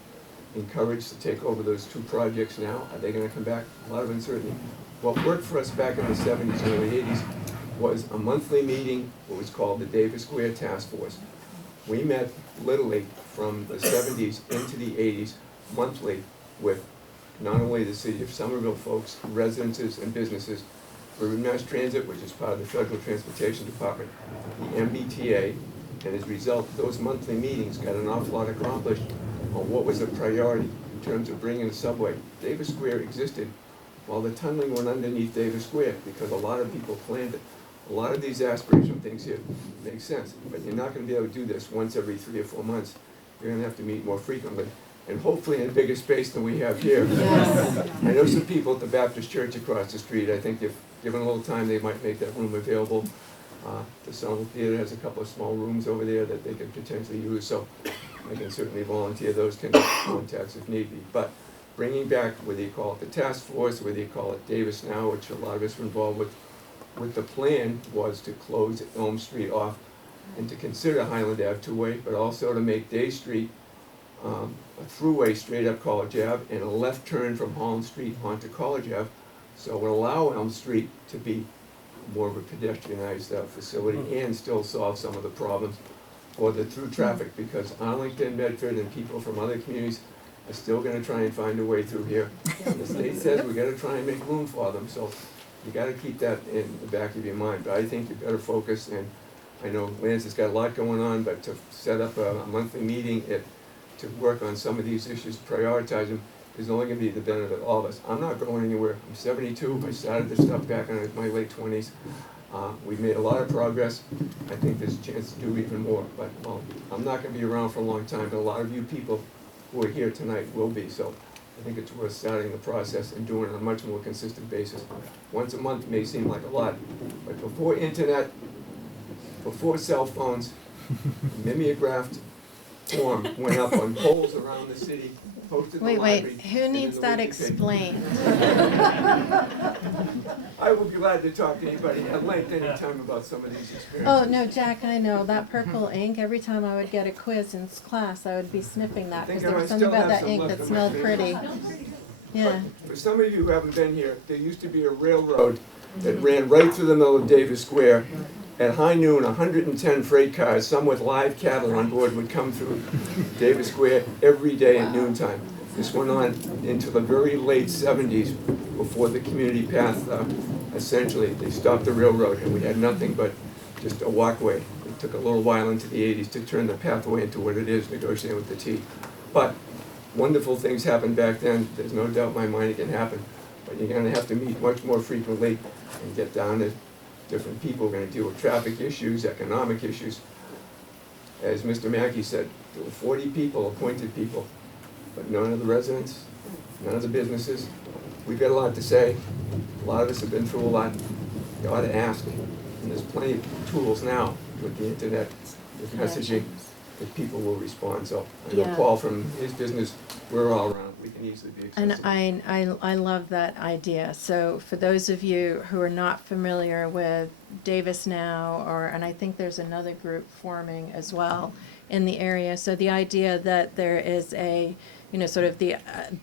encouraged to take over those 2 projects now? Are they going to come back? A lot of uncertainty. What worked for us back in the 70s and early 80s was a monthly meeting, what was called the Davis Square Task Force. We met literally from the 70s into the 80s monthly with not only the city of Somerville folks, residences and businesses, Urban Mass Transit, which is part of the Federal Transportation Department, the MBTA, and as a result, those monthly meetings got an awful lot accomplished on what was a priority in terms of bringing the subway. Davis Square existed while the tunneling went underneath Davis Square because a lot of people planned it. A lot of these aspirational things here make sense, but you're not going to be able to do this once every 3 or 4 months. You're going to have to meet more frequently, and hopefully in a bigger space than we have here. Yes. I know some people at the Baptist Church across the street. I think if given a little time, they might make that room available. The Somerville Theater has a couple of small rooms over there that they could potentially use, so I can certainly volunteer those kind of contacts if need be. But bringing back, whether you call it the task force, whether you call it Davis Now, which a lot of us were involved with the plan was to close Elm Street off and to consider Highland Ave two-way, but also to make Day Street a throughway straight up College Ave and a left turn from Holland Street onto College Ave. So it would allow Elm Street to be more of a pedestrianized facility and still solve some of the problems for the through traffic, because Arlington, Medford, and people from other communities are still going to try and find a way through here. And the state says we got to try and make room for them. So you gotta keep that in the back of your mind, but I think you better focus, and I know Lance has got a lot going on, but to set up a monthly meeting, to work on some of these issues, prioritize them, is only gonna be the benefit of all of us. I'm not going anywhere, I'm 72, I started this stuff back in my late 20s. We've made a lot of progress, I think there's a chance to do even more, but, well, I'm not gonna be around for a long time, but a lot of you people who are here tonight will be, so I think it's worth starting the process and doing it on a much more consistent basis. Once a month may seem like a lot, but before internet, before cell phones, mimeographed form went up on poles around the city, posted in the library. Who and in needs the that weekly paper. explained? I will be glad to talk to anybody at length anytime about some of these experiences. Oh, no, Jack, I know, that purple ink, every time I would get a quiz in class, I would be sniffing that, because think I there was might something still about have that some ink left that in my smelled fingers. pretty. Yeah. For some of you who haven't been here, there used to be a railroad that ran right through the middle of Davis Square. At high noon, 110 freight cars, some with live cattle on board, would come through Davis Square every day at noontime. This went on into the very late 70s, before the community path, essentially, they stopped the railroad and we had nothing but just a walkway. It took a little while into the 80s to turn the pathway into what it is, negotiating with the T. But wonderful things happened back then. There's no doubt in my mind it can happen. But you're gonna have to meet much more frequently and get down to different people. We're gonna deal with traffic issues, economic issues. As Mr. Mackey said, there were 40 people, appointed people, but none of the residents, none of the businesses. We've got a lot to say. A lot of us have been through a lot. You ought to ask. And there's plenty of tools now with the internet, with messaging, that people will respond. So I know Yeah. Paul from his business, we're all around. We can easily be accessible. And I love that idea. So for those of you who are not familiar with Davis Now, and I think there's another group forming as well in the area. So the idea that there is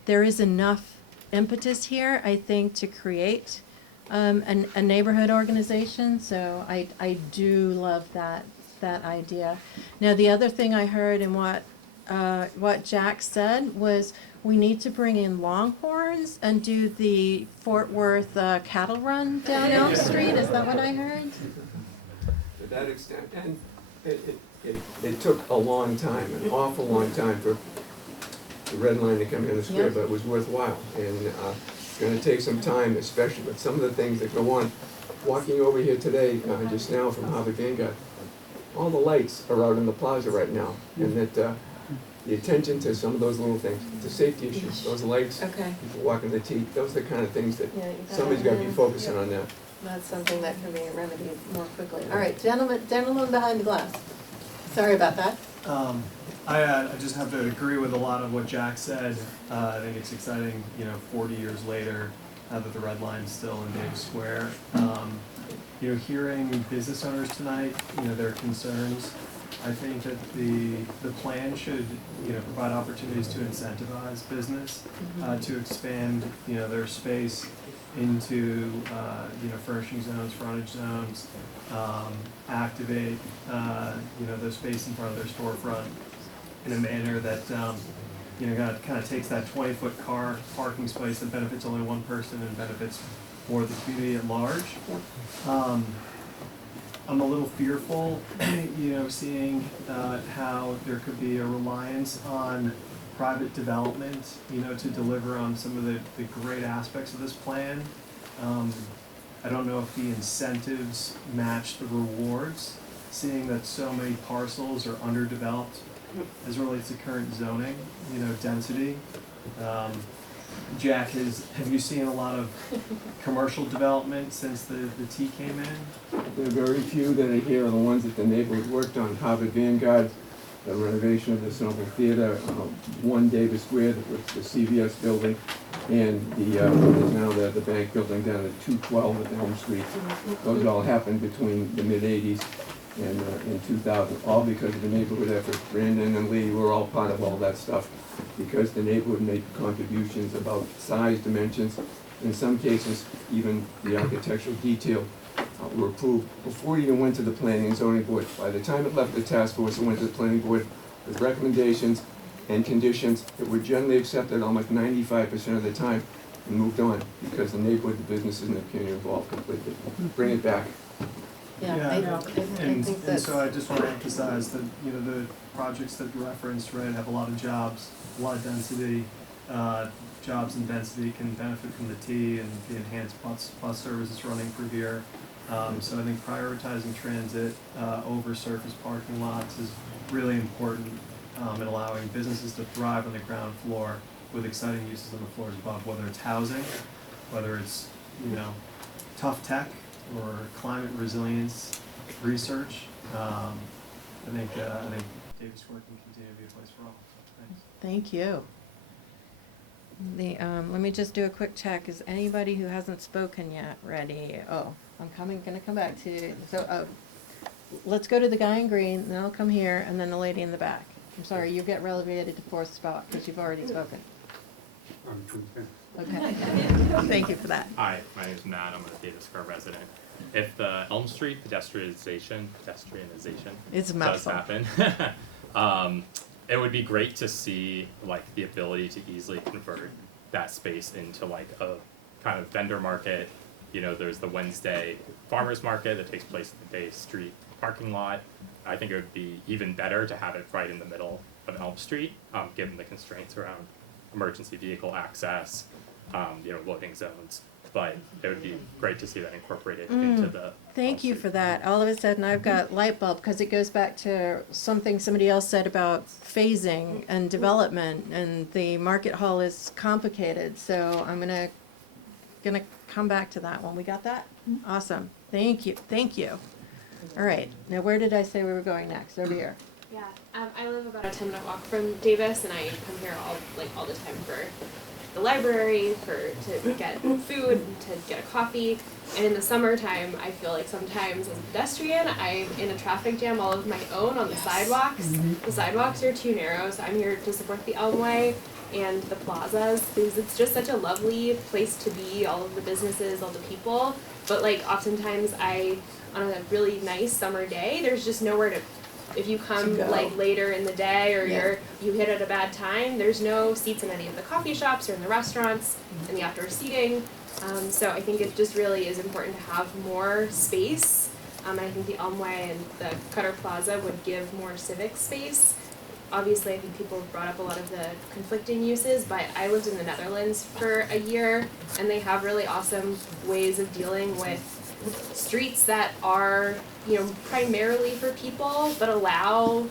there is enough impetus here, I think, to create a neighborhood organization. So I do love that idea. Now the other thing I heard in what Jack said was we need to bring in Longhorns and do the Fort Worth cattle run down Elm Street. Is that what I heard? To that extent, and it took a long time, an awful long time for the red line to come in the square, Yep. but it was worthwhile. And it's gonna take some time, especially with some of the things that go on. Walking over here today, just now from Harvard Vanguard, all the lights are out in the plaza right now, and that the attention to some of those little things, the safety issues, those lights, Okay. people walking the T, those are the kind of things that Yeah, you gotta- somebody's gotta be focusing on that. That's something that can be remedied more quickly. All right, gentleman behind the glass. Sorry about that. I just have to agree with a lot of what Jack said. I think it's exciting, 40 years later, that the red line's still in Davis Square. Hearing business owners tonight, their concerns, I think that the plan should, provide opportunities to incentivize business, to expand, their space into, furnishing zones, frontage zones, activate, the space in front of their storefront in a manner that, kind of takes that 20-foot car parking space that benefits only one person and benefits more the community at large. I'm a little fearful, seeing how there could be a reliance on private development, to deliver on some of the great aspects of this plan. I don't know if the incentives match the rewards, seeing that so many parcels are underdeveloped as it relates to current zoning, density. Jack, have you seen a lot of commercial development since the T came in? The very few that are here are the ones that the neighborhood worked on. Harvard Vanguard, the renovation of the Somerville Theater, 1 Davis Square, which is the CVS building, and there's now the bank building down at 212 at Elm Street. Those all happened between the mid-'80s and in 2000, all because of the neighborhood effort. Brandon and Lee were all part of all that stuff because the neighborhood made contributions about size, dimensions, in some cases, even the architectural detail were approved before it even went to the planning and zoning board. By the time it left the task force and went to the planning board with recommendations and conditions that were generally accepted almost 95% of the time, and moved on, because the neighborhood, the businesses, and the community involved completely. Bring it back. Yeah, I And think that's. so I just want to emphasize that, you know, the projects that you referenced, right, have a lot of jobs, a lot of density. Jobs and density can benefit from the T and the enhanced bus services running through here. So I think prioritizing transit over surface parking lots is really important in allowing businesses to thrive on the ground floor with exciting uses on the floors above, whether it's housing, whether it's, you know, tough tech or climate resilience research. I think Davis Square can continue to be a place for all. So thanks. Thank you. Let me just do a quick check. Is anybody who hasn't spoken yet ready? Oh, gonna come back to you. So, let's go to the guy in green, then I'll come here, and then the lady in the back. I'm sorry, you get relegated to fourth spot because you've already spoken. I'm content. Okay. Thank you for that. Hi, my name is Matt. I'm a Davis Square resident. If the Elm Street pedestrianization It's a does mouthful. happen, it would be great to see like the ability to easily convert that space into like a kind of vendor market. You know, there's the Wednesday farmers market that takes place at the Day Street parking lot. I think it would be even better to have it right in the middle of Elm Street, given the constraints around emergency vehicle access, you know, loading zones. But it would be great to see that incorporated into the. Thank you for that. All of a sudden, I've got light bulb, because it goes back to something somebody else said about phasing and development, and the market hall is complicated, so I'm gonna come back to that one. We got that? Awesome. Thank you. All right, now where did I say we were going next? Over here. Yeah, I live about a 10-minute walk from Davis, and I come here all the time for the library, to get food, to get a coffee. And in the summertime, I feel like sometimes as a pedestrian, I'm in a traffic jam all of my own on the sidewalks. The sidewalks are too narrow, so I'm here to support the Elmway and the plazas, because it's just such a lovely place to be, all of the businesses, all the people. But like oftentimes on a really nice summer day, there's just nowhere to, if you come like later in the day or you hit at a bad time, there's no seats in any of the coffee shops or in the restaurants and the outdoor seating. So I think it just really is important to have more space. I think the Elmway and the Cutter Plaza would give more civic space. Obviously, I think people have brought up a lot of the conflicting uses, but I lived in the Netherlands for a year, and they have really awesome ways of dealing with streets that are, you know, primarily for people, but allow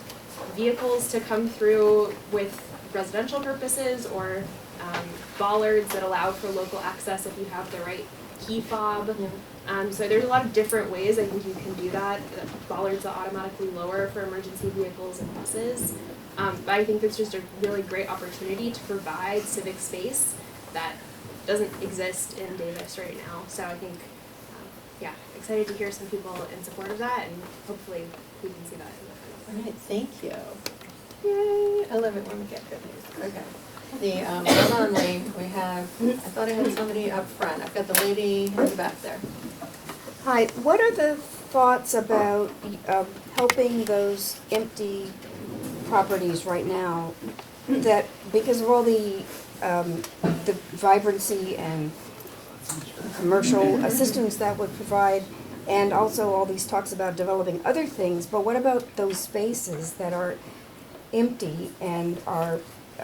vehicles to come through with residential purposes, or bollards that allow for local access if you have the right key fob. So there's a lot of different ways I think you can do that. Bollards that automatically lower for emergency vehicles and buses. But I think it's just a really great opportunity to provide civic space that doesn't exist in Davis right now. So I think, excited to hear some people in support of that, and hopefully we can see that in the All right, thank you. Yay, I love it when we get good news. Okay. Hold on, Lee, we have, I thought I had somebody up front. I've got the lady in the back there. Hi, what are the thoughts about helping those empty properties right now that, because of all the vibrancy and commercial assistance that would provide, and also all these talks about developing other things, but what about those spaces that are empty and are,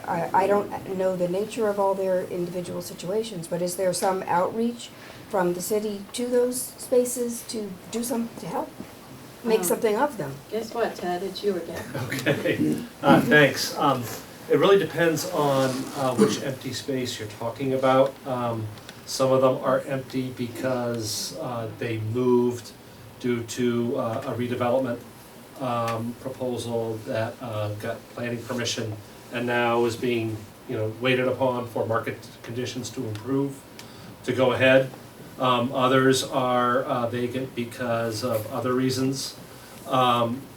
I don't know the nature of all their individual situations, but is there some outreach from the city to those spaces to do to help make something of them? Guess what, Ted, it's you again. Okay, thanks. It really depends on which empty space you're talking about. Some of them are empty because they moved due to a redevelopment proposal that got planning permission and now is being, waited upon for market conditions to improve, to go ahead. Others are vacant because of other reasons.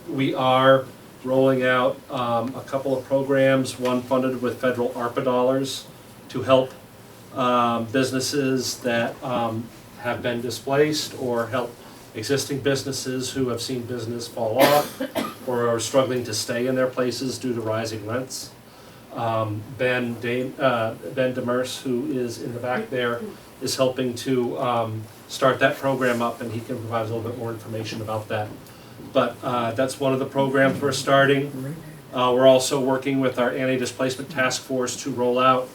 We are rolling out a couple of programs, one funded with federal ARPA dollars to help businesses that have been displaced, or help existing businesses who have seen business fall off or are struggling to stay in their places due to rising rents. Ben Demers, who is in the back there, is helping to start that program up, and he can provide a little bit more information about that. But that's one of the programs we're starting. We're also working with our anti-displacement task force to roll out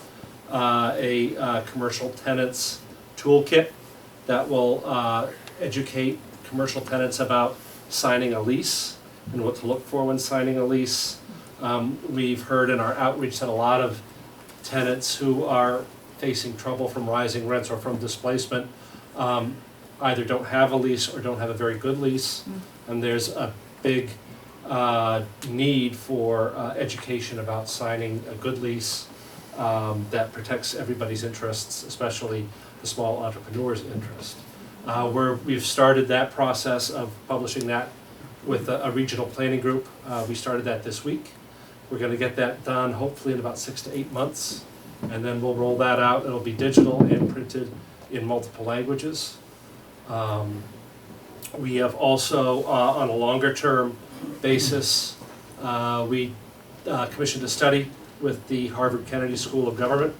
a commercial tenants toolkit that will educate commercial tenants about signing a lease and what to look for when signing a lease. We've heard in our outreach that a lot of tenants who are facing trouble from rising rents or from displacement either don't have a lease or don't have a very good lease. And there's a big need for education about signing a good lease that protects everybody's interests, especially the small entrepreneur's interest. We've started that process of publishing that with a regional planning group. We started that this week. We're going to get that done hopefully in about 6 to 8 months, and then we'll roll that out. It'll be digital and printed in multiple languages. We have also, on a longer term basis, we commissioned a study with the Harvard Kennedy School of Government,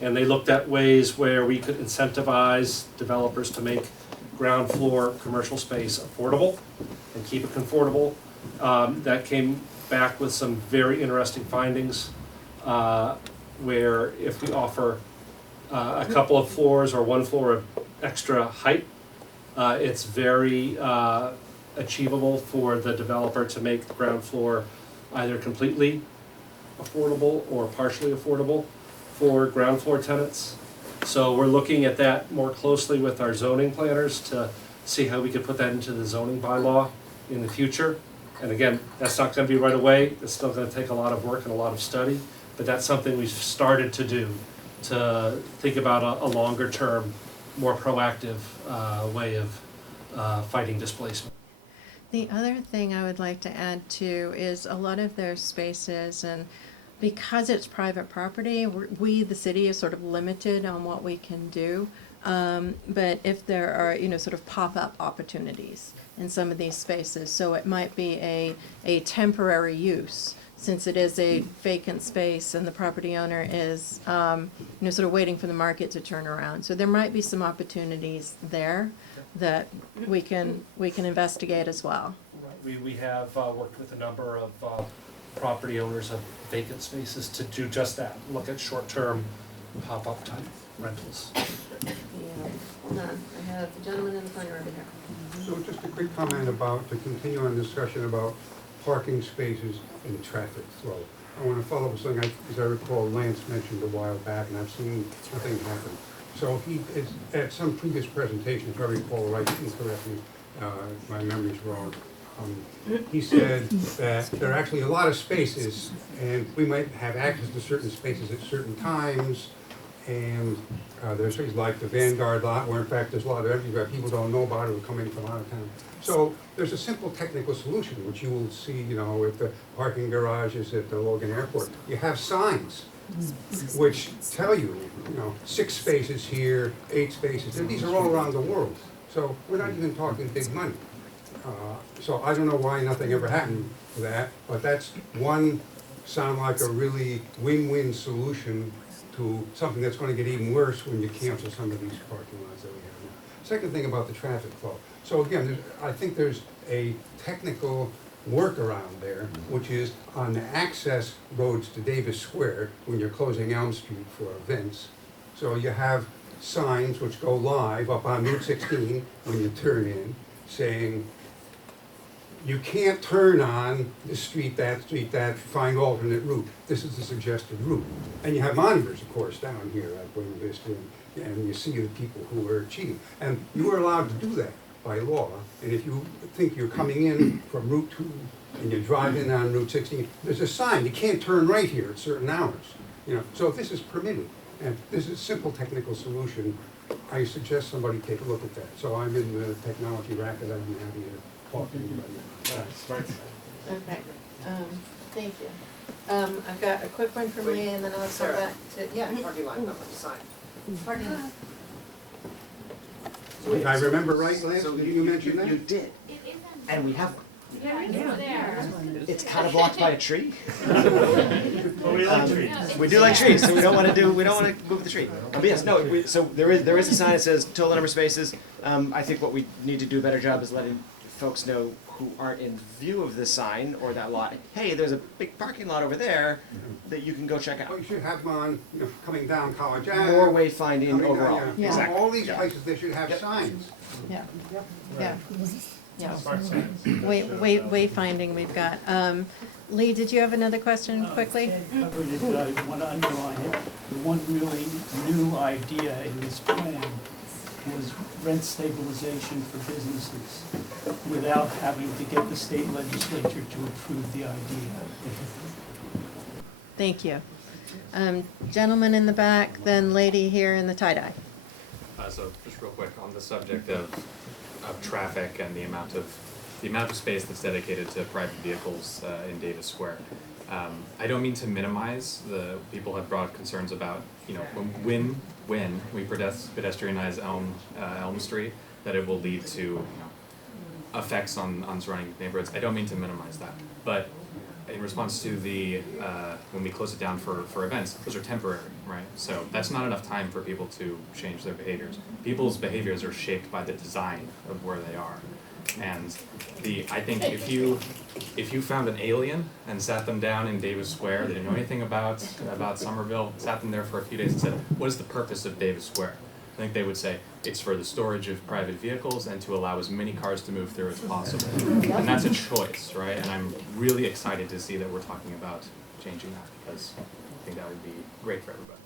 and they looked at ways where we could incentivize developers to make ground floor commercial space affordable and keep it comfortable. That came back with some very interesting findings where if we offer a couple of floors or one floor of extra height, it's very achievable for the developer to make the ground floor either completely affordable or partially affordable for ground floor tenants. So we're looking at that more closely with our zoning planners to see how we could put that into the zoning bylaw in the future. And again, that's not going to be right away. It's still going to take a lot of work and a lot of study, but that's something we've started to do to think about a longer term, more proactive way of fighting displacement. The other thing I would like to add too is a lot of their spaces, and because it's private property, we, the city, is sort of limited on what we can do. But if there are, sort of pop-up opportunities in some of these spaces, so it might be a temporary use, since it is a vacant space and the property owner is, sort of waiting for the market to turn around. So there might be some opportunities there that we can investigate as well. We have worked with a number of property owners of vacant spaces to do just that, look at short-term pop-up type rentals. Hold on, I have the gentleman in the front over here. So just a quick comment about, to continue on discussion about parking spaces and traffic flow. I want to follow up with something, as I recall, Lance mentioned a while back, and I've seen nothing happen. So he, at some previous presentation, if I recall right incorrectly, my memory's wrong, he said that there are actually a lot of spaces, and we might have access to certain spaces at certain times, and there's things like the Vanguard lot, where in fact there's a lot of everywhere people don't know about it who come in from out of town. So there's a simple technical solution, which you will see, with the parking garages at the Logan Airport. You have signs which tell you, 6 spaces here, 8 spaces, and these are all around the world. So we're not even talking big money. So I don't know why nothing ever happened to that, but that's one sound like a really win-win solution to something that's going to get even worse when you cancel some of these parking lots that we have now. Second thing about the traffic flow. So again, I think there's a technical workaround there, which is on the access roads to Davis Square when you're closing Elm Street for events. So you have signs which go live up on Route 16 when you turn in, saying you can't turn on this street, that, find alternate route. This is the suggested route. And you have monitors, of course, down here at Buena Vista, and you see the people who are cheating. And you are allowed to do that by law. And if you think you're coming in from Route 2 and you drive in on Route 16, there's a sign, you can't turn right here at certain hours. So this is permitted. And this is a simple technical solution. I suggest somebody take a look at that. So I'm in the technology racket, I'm happy to talk to anybody. Okay, thank you. I've got a quick one for me, and then I'll come back to, Parking lot number, sign. Parking lot. If I remember right, Lance, So did you mention that? You did, and we have one. Yeah, it's there. It's it's kind of blocked by a tree. But we like trees. We do like trees, so we don't want to move the tree. But yes, no, so there is a sign that says total number of spaces. I think what we need to do a better job is letting folks know who aren't in view of the sign or that lot, hey, there's a big parking lot over there that you can go check out. Well, you should have them on, coming down College Ave. More wayfinding coming down, overall. Yeah. Exactly. All these Yeah. places, they should have Yep. signs. Yeah, yeah, yeah. Smart signs. Wayfinding we've got. Lee, did you have another question quickly? Covered it, but I want to underline it. The one really new idea in this plan was rent stabilization for businesses without having to get the state legislature to approve the idea. Thank you. Gentleman in the back, then lady here in the tie-dye. So just real quick on the subject of traffic and the amount of space that's dedicated to private vehicles in Davis Square. I don't mean to minimize people have brought concerns about, when we pedestrianize Elm Street, that it will lead to, effects on surrounding neighborhoods. I don't mean to minimize that, but in response to when we close it down for events, those are temporary, right? So that's not enough time for people to change their behaviors. People's behaviors are shaped by the design of where they are. And I think if you found an alien and sat them down in Davis Square, they didn't know anything about Somerville, sat them there for a few days and said, what is the purpose of Davis Square? I think they would say, it's for the storage of private vehicles and to allow as many cars to move through as possible. And that's a choice, right? And I'm really excited to see that we're talking about changing that, because I think that would be great for everybody.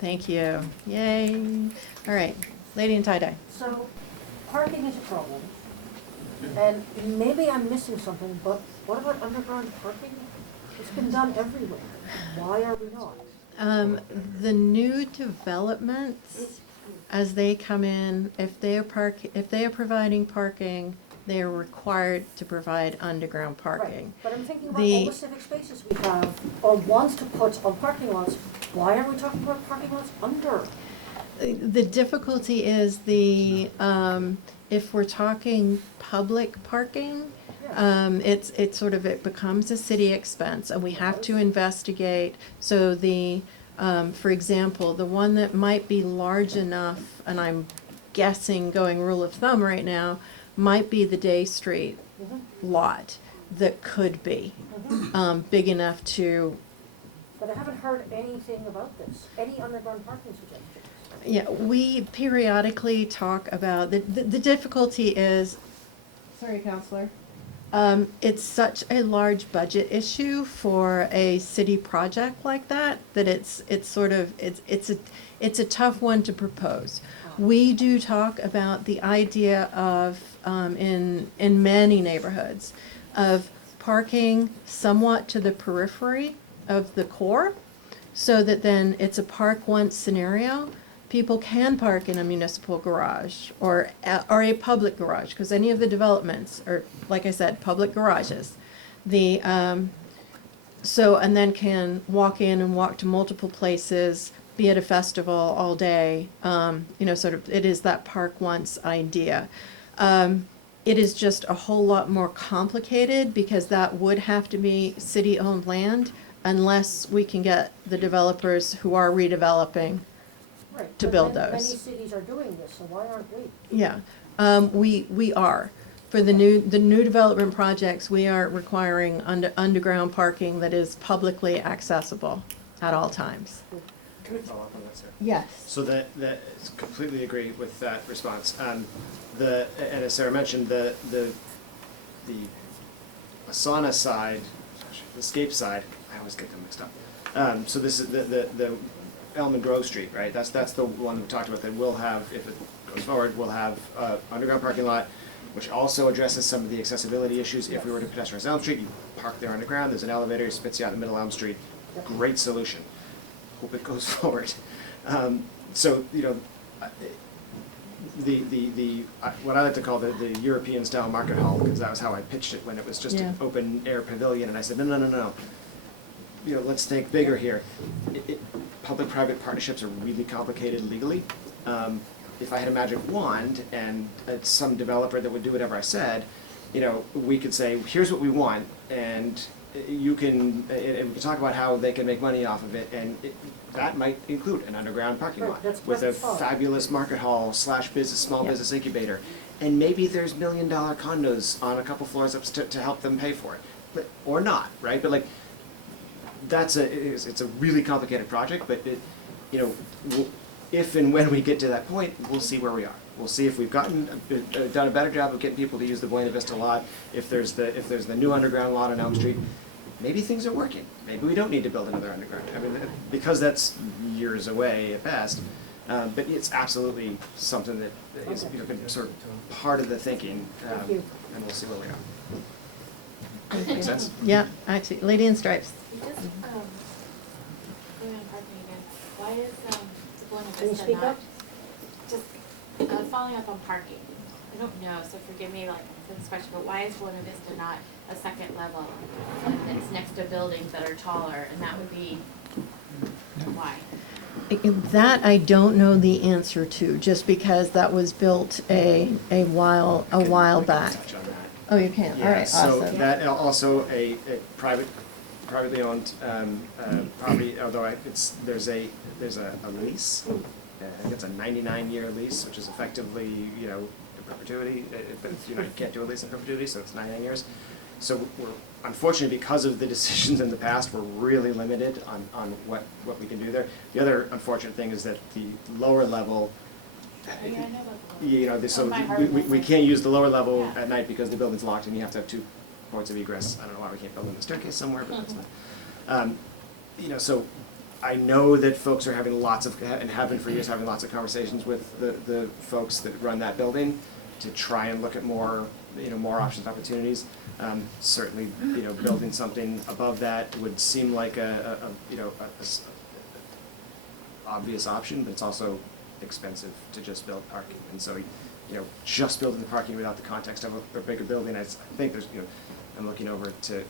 Thank you. Yay. All right, lady in tie-dye. So, parking is a problem, and maybe I'm missing something, but what about underground parking? It's been done everywhere. Why are we not? The new developments, as they come in, if they are providing parking, they are required to provide underground parking. Right, but I'm thinking about all the civic spaces we have, or wants to put on parking lots. Why are we talking about parking lots under? The difficulty is if we're talking public parking, it becomes a city expense, and we have to investigate. So for example, the one that might be large enough, and I'm guessing going rule of thumb right now, might be the Day Street lot that could be big enough to. But I haven't heard anything about this, any underground parking suggestions. Yeah, we periodically talk about, the difficulty is, sorry, Counselor, it's such a large budget issue for a city project like that, that it's a tough one to propose. We do talk about the idea of, in many neighborhoods, of parking somewhat to the periphery of the core, so that then it's a park once scenario. People can park in a municipal garage or a public garage, because any of the developments are, like I said, public garages. And then can walk in and walk to multiple places, be at a festival all day. It is that park once idea. It is just a whole lot more complicated, because that would have to be city-owned land, unless we can get the developers who are redeveloping to build those. Many cities are doing this, so why aren't we? Yeah, we are. For the new development projects, we are requiring underground parking that is publicly accessible at all times. Can I follow up on that, sir? Yes. So completely agree with that response. And as Sarah mentioned, the Asana side, the Scape side, I always get them mixed up. So this is the Elm and Grove Street, right? That's the one we talked about that will have, if it goes forward, will have underground parking lot, which also addresses some of the accessibility issues. If we were to pedestrianize Elm Street, you park there underground, there's an elevator, spits you out in the middle of Elm Street. Great solution. Hope it goes forward. What I like to call the European style market hall, because that was how I pitched it when it was just an open air pavilion, and I said, no. Let's think bigger here. Public-private partnerships are really complicated legally. If I had a magic wand and some developer that would do whatever I said, you know, we could say, here's what we want, and you can, and we can talk about how they can make money off of it, and that might include an underground parking Right, lot that's with a what it's for. fabulous market hall / small Yeah. business incubator. And maybe there's $1 million condos on a couple floors up to help them pay for it, but, or not, right? But like, it's a really complicated project, but it, you know, if and when we get to that point, we'll see where we are. We'll see if we've done a better job of getting people to use the Buena Vista lot. If there's the new underground lot on Elm Street, maybe things are working. Maybe we don't need to build another underground. I mean, because that's years away at best. But it's absolutely something that is, you know, been sort of part of the thinking, Thank you. and we'll see where we are. Thank you. Make sense? Yeah, actually, Lady in Stripes. Just, going on parking again, why is, the Buena Can you Vista speak not, up? just, following up on parking? I don't know, so forgive me, like, for this question, but why is Buena Vista not a second level? And it's next to buildings that are taller, and that would be, why? That I don't know the answer to, just because that was built a while back. Touch on that. Oh, you can, all Yeah, right, so awesome. that also a privately owned property, although there's a lease. I think it's a 99-year lease, which is effectively, you know, in perpetuity, but you know, you can't do a lease in perpetuity, so it's 99 years. So we're, unfortunately, because of the decisions in the past, we're really limited on what we can do there. The other unfortunate thing is that the lower level, Yeah, I know about the you know, so Oh, my heart we was can't use the lower level Yeah. at night because the building's locked and you have to have 2 ports of egress. I don't know why we can't build in the staircase somewhere, but that's not. You know, so I know that folks are having and have been for years, having lots of conversations with the folks that run that building to try and look at more, you know, more options, opportunities. Certainly, you know, building something above that would seem like a obvious option, but it's also expensive to just build parking. And so, you know, just building the parking without the context of a bigger building, I think there's, you know, I'm looking over to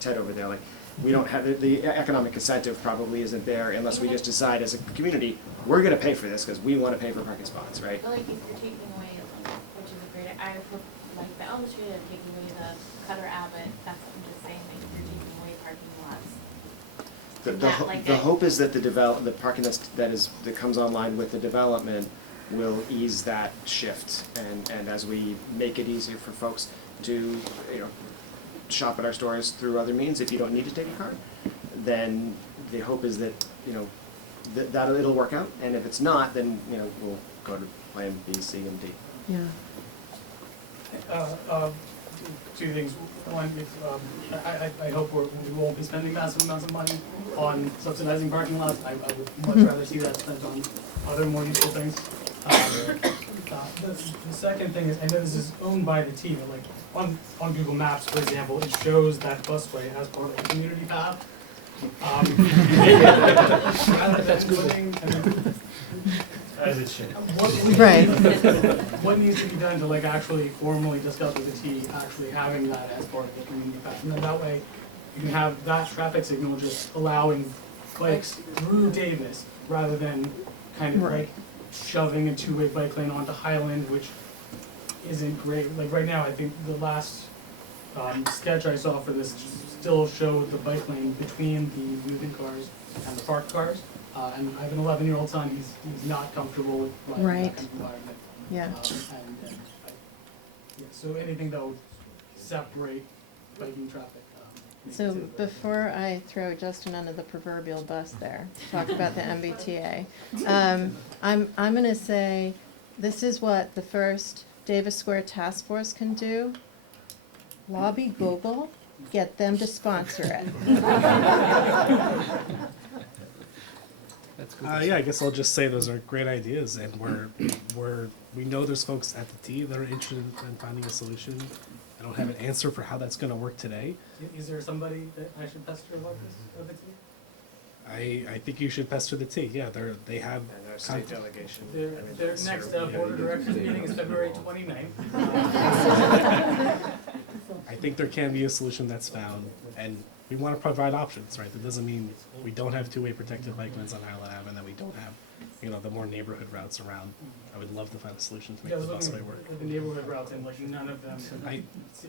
Ted over there, like, we don't have, the economic incentive probably isn't there unless we just decide as a community, we're gonna pay for this because we wanna pay for parking spots, right? I feel like if you're taking away, which is a great, like the Elm Street and taking away the Cutter Abbott, that's what I'm just saying, like if you're taking away parking lots. The hope is that the parking that comes online with the development will ease that shift, and as we make it easier for folks to, you know, shop at our stores through other means, if you don't need to take a card, then the hope is that, you know, that it'll work out, and if it's not, then, you know, we'll go to plan B, C, and D. Yeah. 2 things. One is, I hope we won't be spending massive amounts of money on subsidizing parking lots. I would much rather see that spent on other more useful things. The second thing is, I know this is owned by the T, but like on Google Maps, for example, it shows that busway as part of a community path. That's good. As it should. Right. What needs to be done to like actually formally discuss with the T, actually having that as part of the community path? And then that way, you can have that traffic signal just allowing bikes through Davis rather than kind of like shoving a 2-way bike lane onto Highland, which isn't great. Like right now, I think the last sketch I saw for this still showed the bike lane between the moving cars and the parked cars. And I have an 11-year-old son, he's not comfortable with riding Right. that kind of environment. Yeah. So anything that would separate biking traffic. So before I throw Justin under the proverbial bus there, talk about the MBTA, I'm gonna say, this is what the first Davis Square Task Force can do. Lobby Google, get them to sponsor it. Yeah, I guess I'll just say those are great ideas, and we know there's folks at the T that are interested in finding a solution. I don't have an answer for how that's going to work today. Is there somebody that I should pester about this of the T? I think you should pester the T. Yeah, they have And our state delegation. Their next board of directors meeting is February 29th. I think there can be a solution that's found, and we want to provide options, right? That doesn't mean we don't have two-way protected bike lanes on Highland Ave and that we don't have, you know, the more neighborhood routes around. I would love to find a solution to make Yeah, I the was busway looking work. at the neighborhood routes and like none of them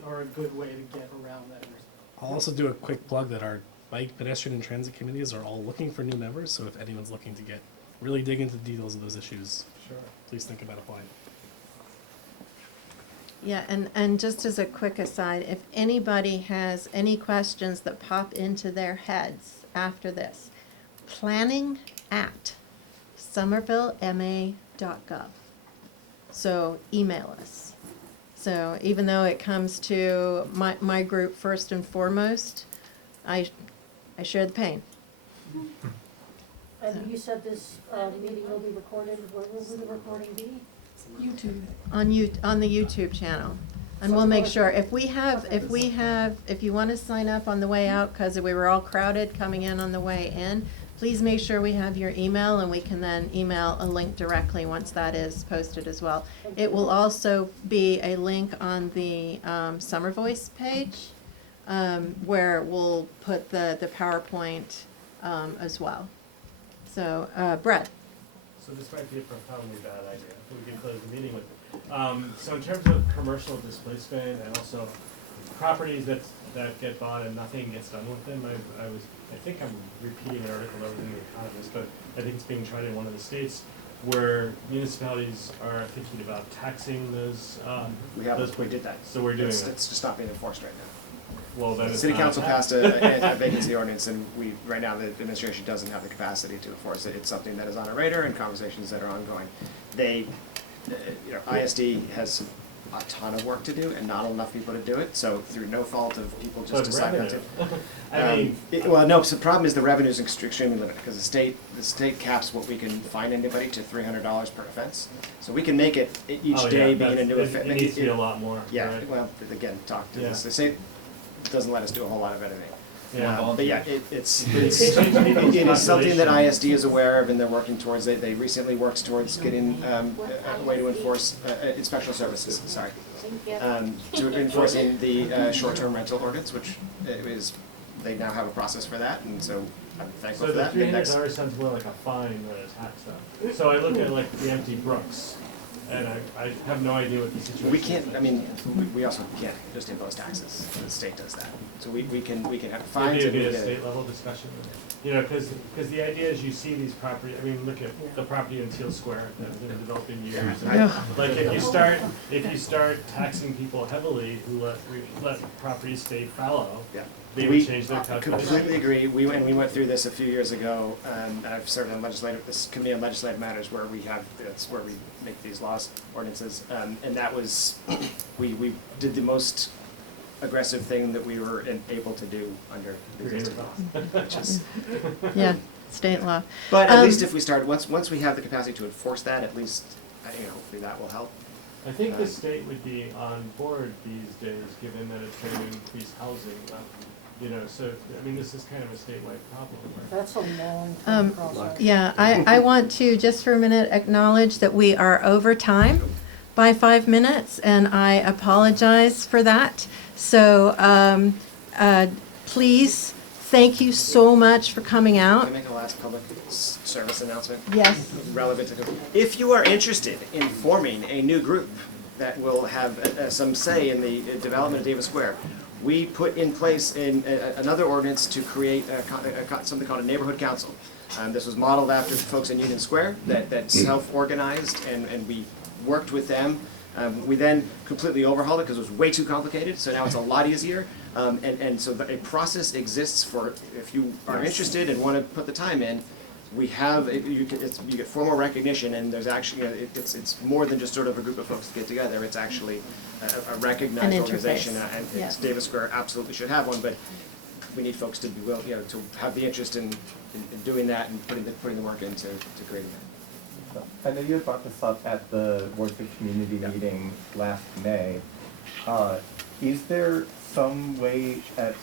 are a good way to get around that intersection. I'll also do a quick plug that our bike, pedestrian, and transit committees are all looking for new members, so if anyone's looking to get, really dig into the details of those issues, please think about applying. Yeah, and just as a quick aside, if anybody has any questions that pop into their heads after this, planning@somervillema.gov. So email us. So even though it comes to my group first and foremost, I share the pain. And you said this meeting will be recorded, where will the recording be? YouTube. On the YouTube channel. And we'll make sure, if you want to sign up on the way out, because we were all crowded coming in on the way in, please make sure we have your email and we can then email a link directly once that is posted as well. It will also be a link on the Summer Voice page, where we'll put the PowerPoint as well. So, Brett. So this might be a profoundly bad idea, we can close the meeting with it. So in terms of commercial displacement and also properties that get bought and nothing gets done with them, I think I'm repeating an article that was in The Economist, but I think it's being tried in one of the states where municipalities are thinking about taxing those. We did that. So we're doing It's that. just not being enforced right now. Well, then The it's city not council taxed. passed a vacancy ordinance, and right now, the administration doesn't have the capacity to enforce it. It's something that is on our radar and conversations that are ongoing. ISD has a ton of work to do and not enough people to do it, so through no fault of people just But deciding not to. revenue. So the problem is the revenue is extremely limited, because the state caps what we can fine anybody to $300 per offense. So we can make it each day being a new offense. It needs to be a lot more. Yeah, right? well, again, talk to Yeah. this, the state doesn't let us do a whole lot of editing. Yeah. But yeah, it's changing people's it is something that population. ISD is aware of, and they're working towards. They recently worked towards getting a way to enforce inspectional services. Sorry, to enforcing the short-term rental ordinance, which is they now have a process for that, and so I'm thankful So for the that. $300 sounds more like a fine than a tax though. So I look at like the empty brooks, and I have no idea what the situation We is. can't, we also can't just impose taxes. The state does that. So we can have fines Maybe and it'd we be a get state level discussion, you know, because the idea is you see these property, look at the property in Teal Square that have been developed in years. And Yeah. like if you start taxing people heavily who let properties stay fallow, they would change their calculation. Completely agree. We went through this a few years ago, and I've served on this committee on legislative matters where that's where we make these laws, ordinances, and that was, we did the most aggressive thing that we were able to do under the existing law, which is. Yeah, state law. But at least if we start, once we have the capacity to enforce that, at least, hopefully that will help. I think the state would be on board these days, given that it's going to increase housing. So this is kind of a statewide problem. Right? That's a long process. Yeah, I want to just for a minute acknowledge that we are over time by 5 minutes, and I apologize for that. So please, thank you so much for coming out. Can I make a last public service announcement? Yes. Relevant to, if you are interested in forming a new group that will have some say in the development of Davis Square, we put in place another ordinance to create something called a neighborhood council. This was modeled after the folks in Union Square that self-organized, and we worked with them. We then completely overhauled it because it was way too complicated, so now it's a lot easier. And so a process exists for, if you are interested and want to put the time in, we have, you get formal recognition, and there's actually, it's more than just sort of a group of folks to get together. It's actually a recognized organization, and Davis Square absolutely should have one, but we need folks to be willing, to have the interest in doing that and putting the work into creating that. I know you had brought this up at the Ward 6 community meeting last May. Is there some way at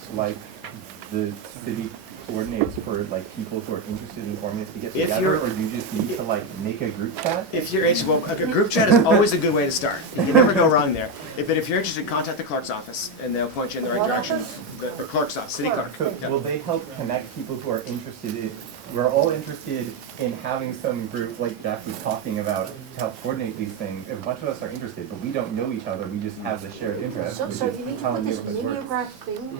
the city coordinates for like people who are interested in forming this to get If together, you're- or do you just need to like make a group chat? If you're interested, well, a group chat is always a good way to start. You can never go wrong there. If you're interested, contact the clerk's office, and they'll point you in the right What direction. office? The clerk's office, city clerk. So Yeah. will they help connect people who are interested in, we're all interested in having some group like Jeff was talking about to help coordinate these things. A bunch of us are interested, but we don't know each other, we just have the shared interest. So, which so is you need to how put this neighborhoods work. mimeograph thing.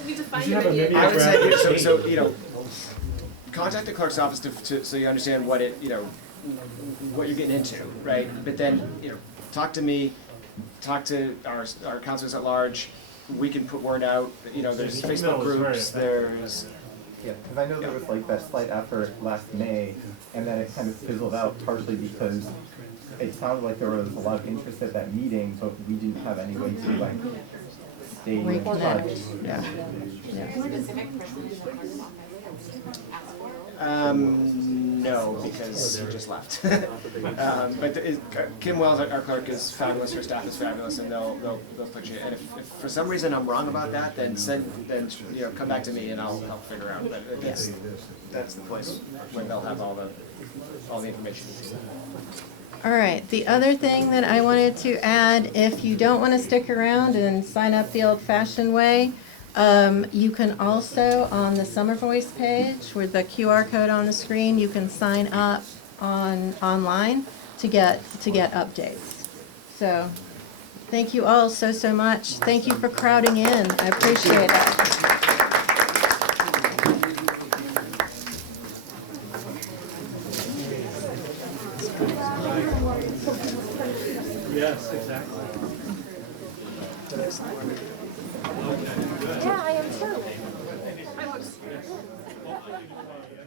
We need to find You a have a video. I would say, mimeograph. so, you know, contact the clerk's office so you understand what it, you know, what you're getting into, right? But then, you know, talk to me, talk to our counselors at large. We can put word out, you know, there's The Facebook email is very groups, effective. there's, Yeah, because I know there was like that slight effort last May, and then it kind of fizzled out partially because it sounded like there was a lot of interest at that meeting, but we didn't have any way to like stay in touch. Reconnect. Yeah. Specific person in the clerk's office ask for it? No, because he just left. But Kim Wells, our clerk, is fabulous, her staff is fabulous, and they'll put you, and if for some reason I'm wrong about that, then you know, come back to me and I'll help figure out, but that's the place where they'll have all the information. All right, the other thing that I wanted to add, if you don't want to stick around and sign up the old-fashioned way, you can also, on the Summer Voice page, with the QR code on the screen, you can sign up online to get updates. So, thank you all so much. Thank you for crowding in. I appreciate it. Yes, exactly. Yeah, I am too. Yeah.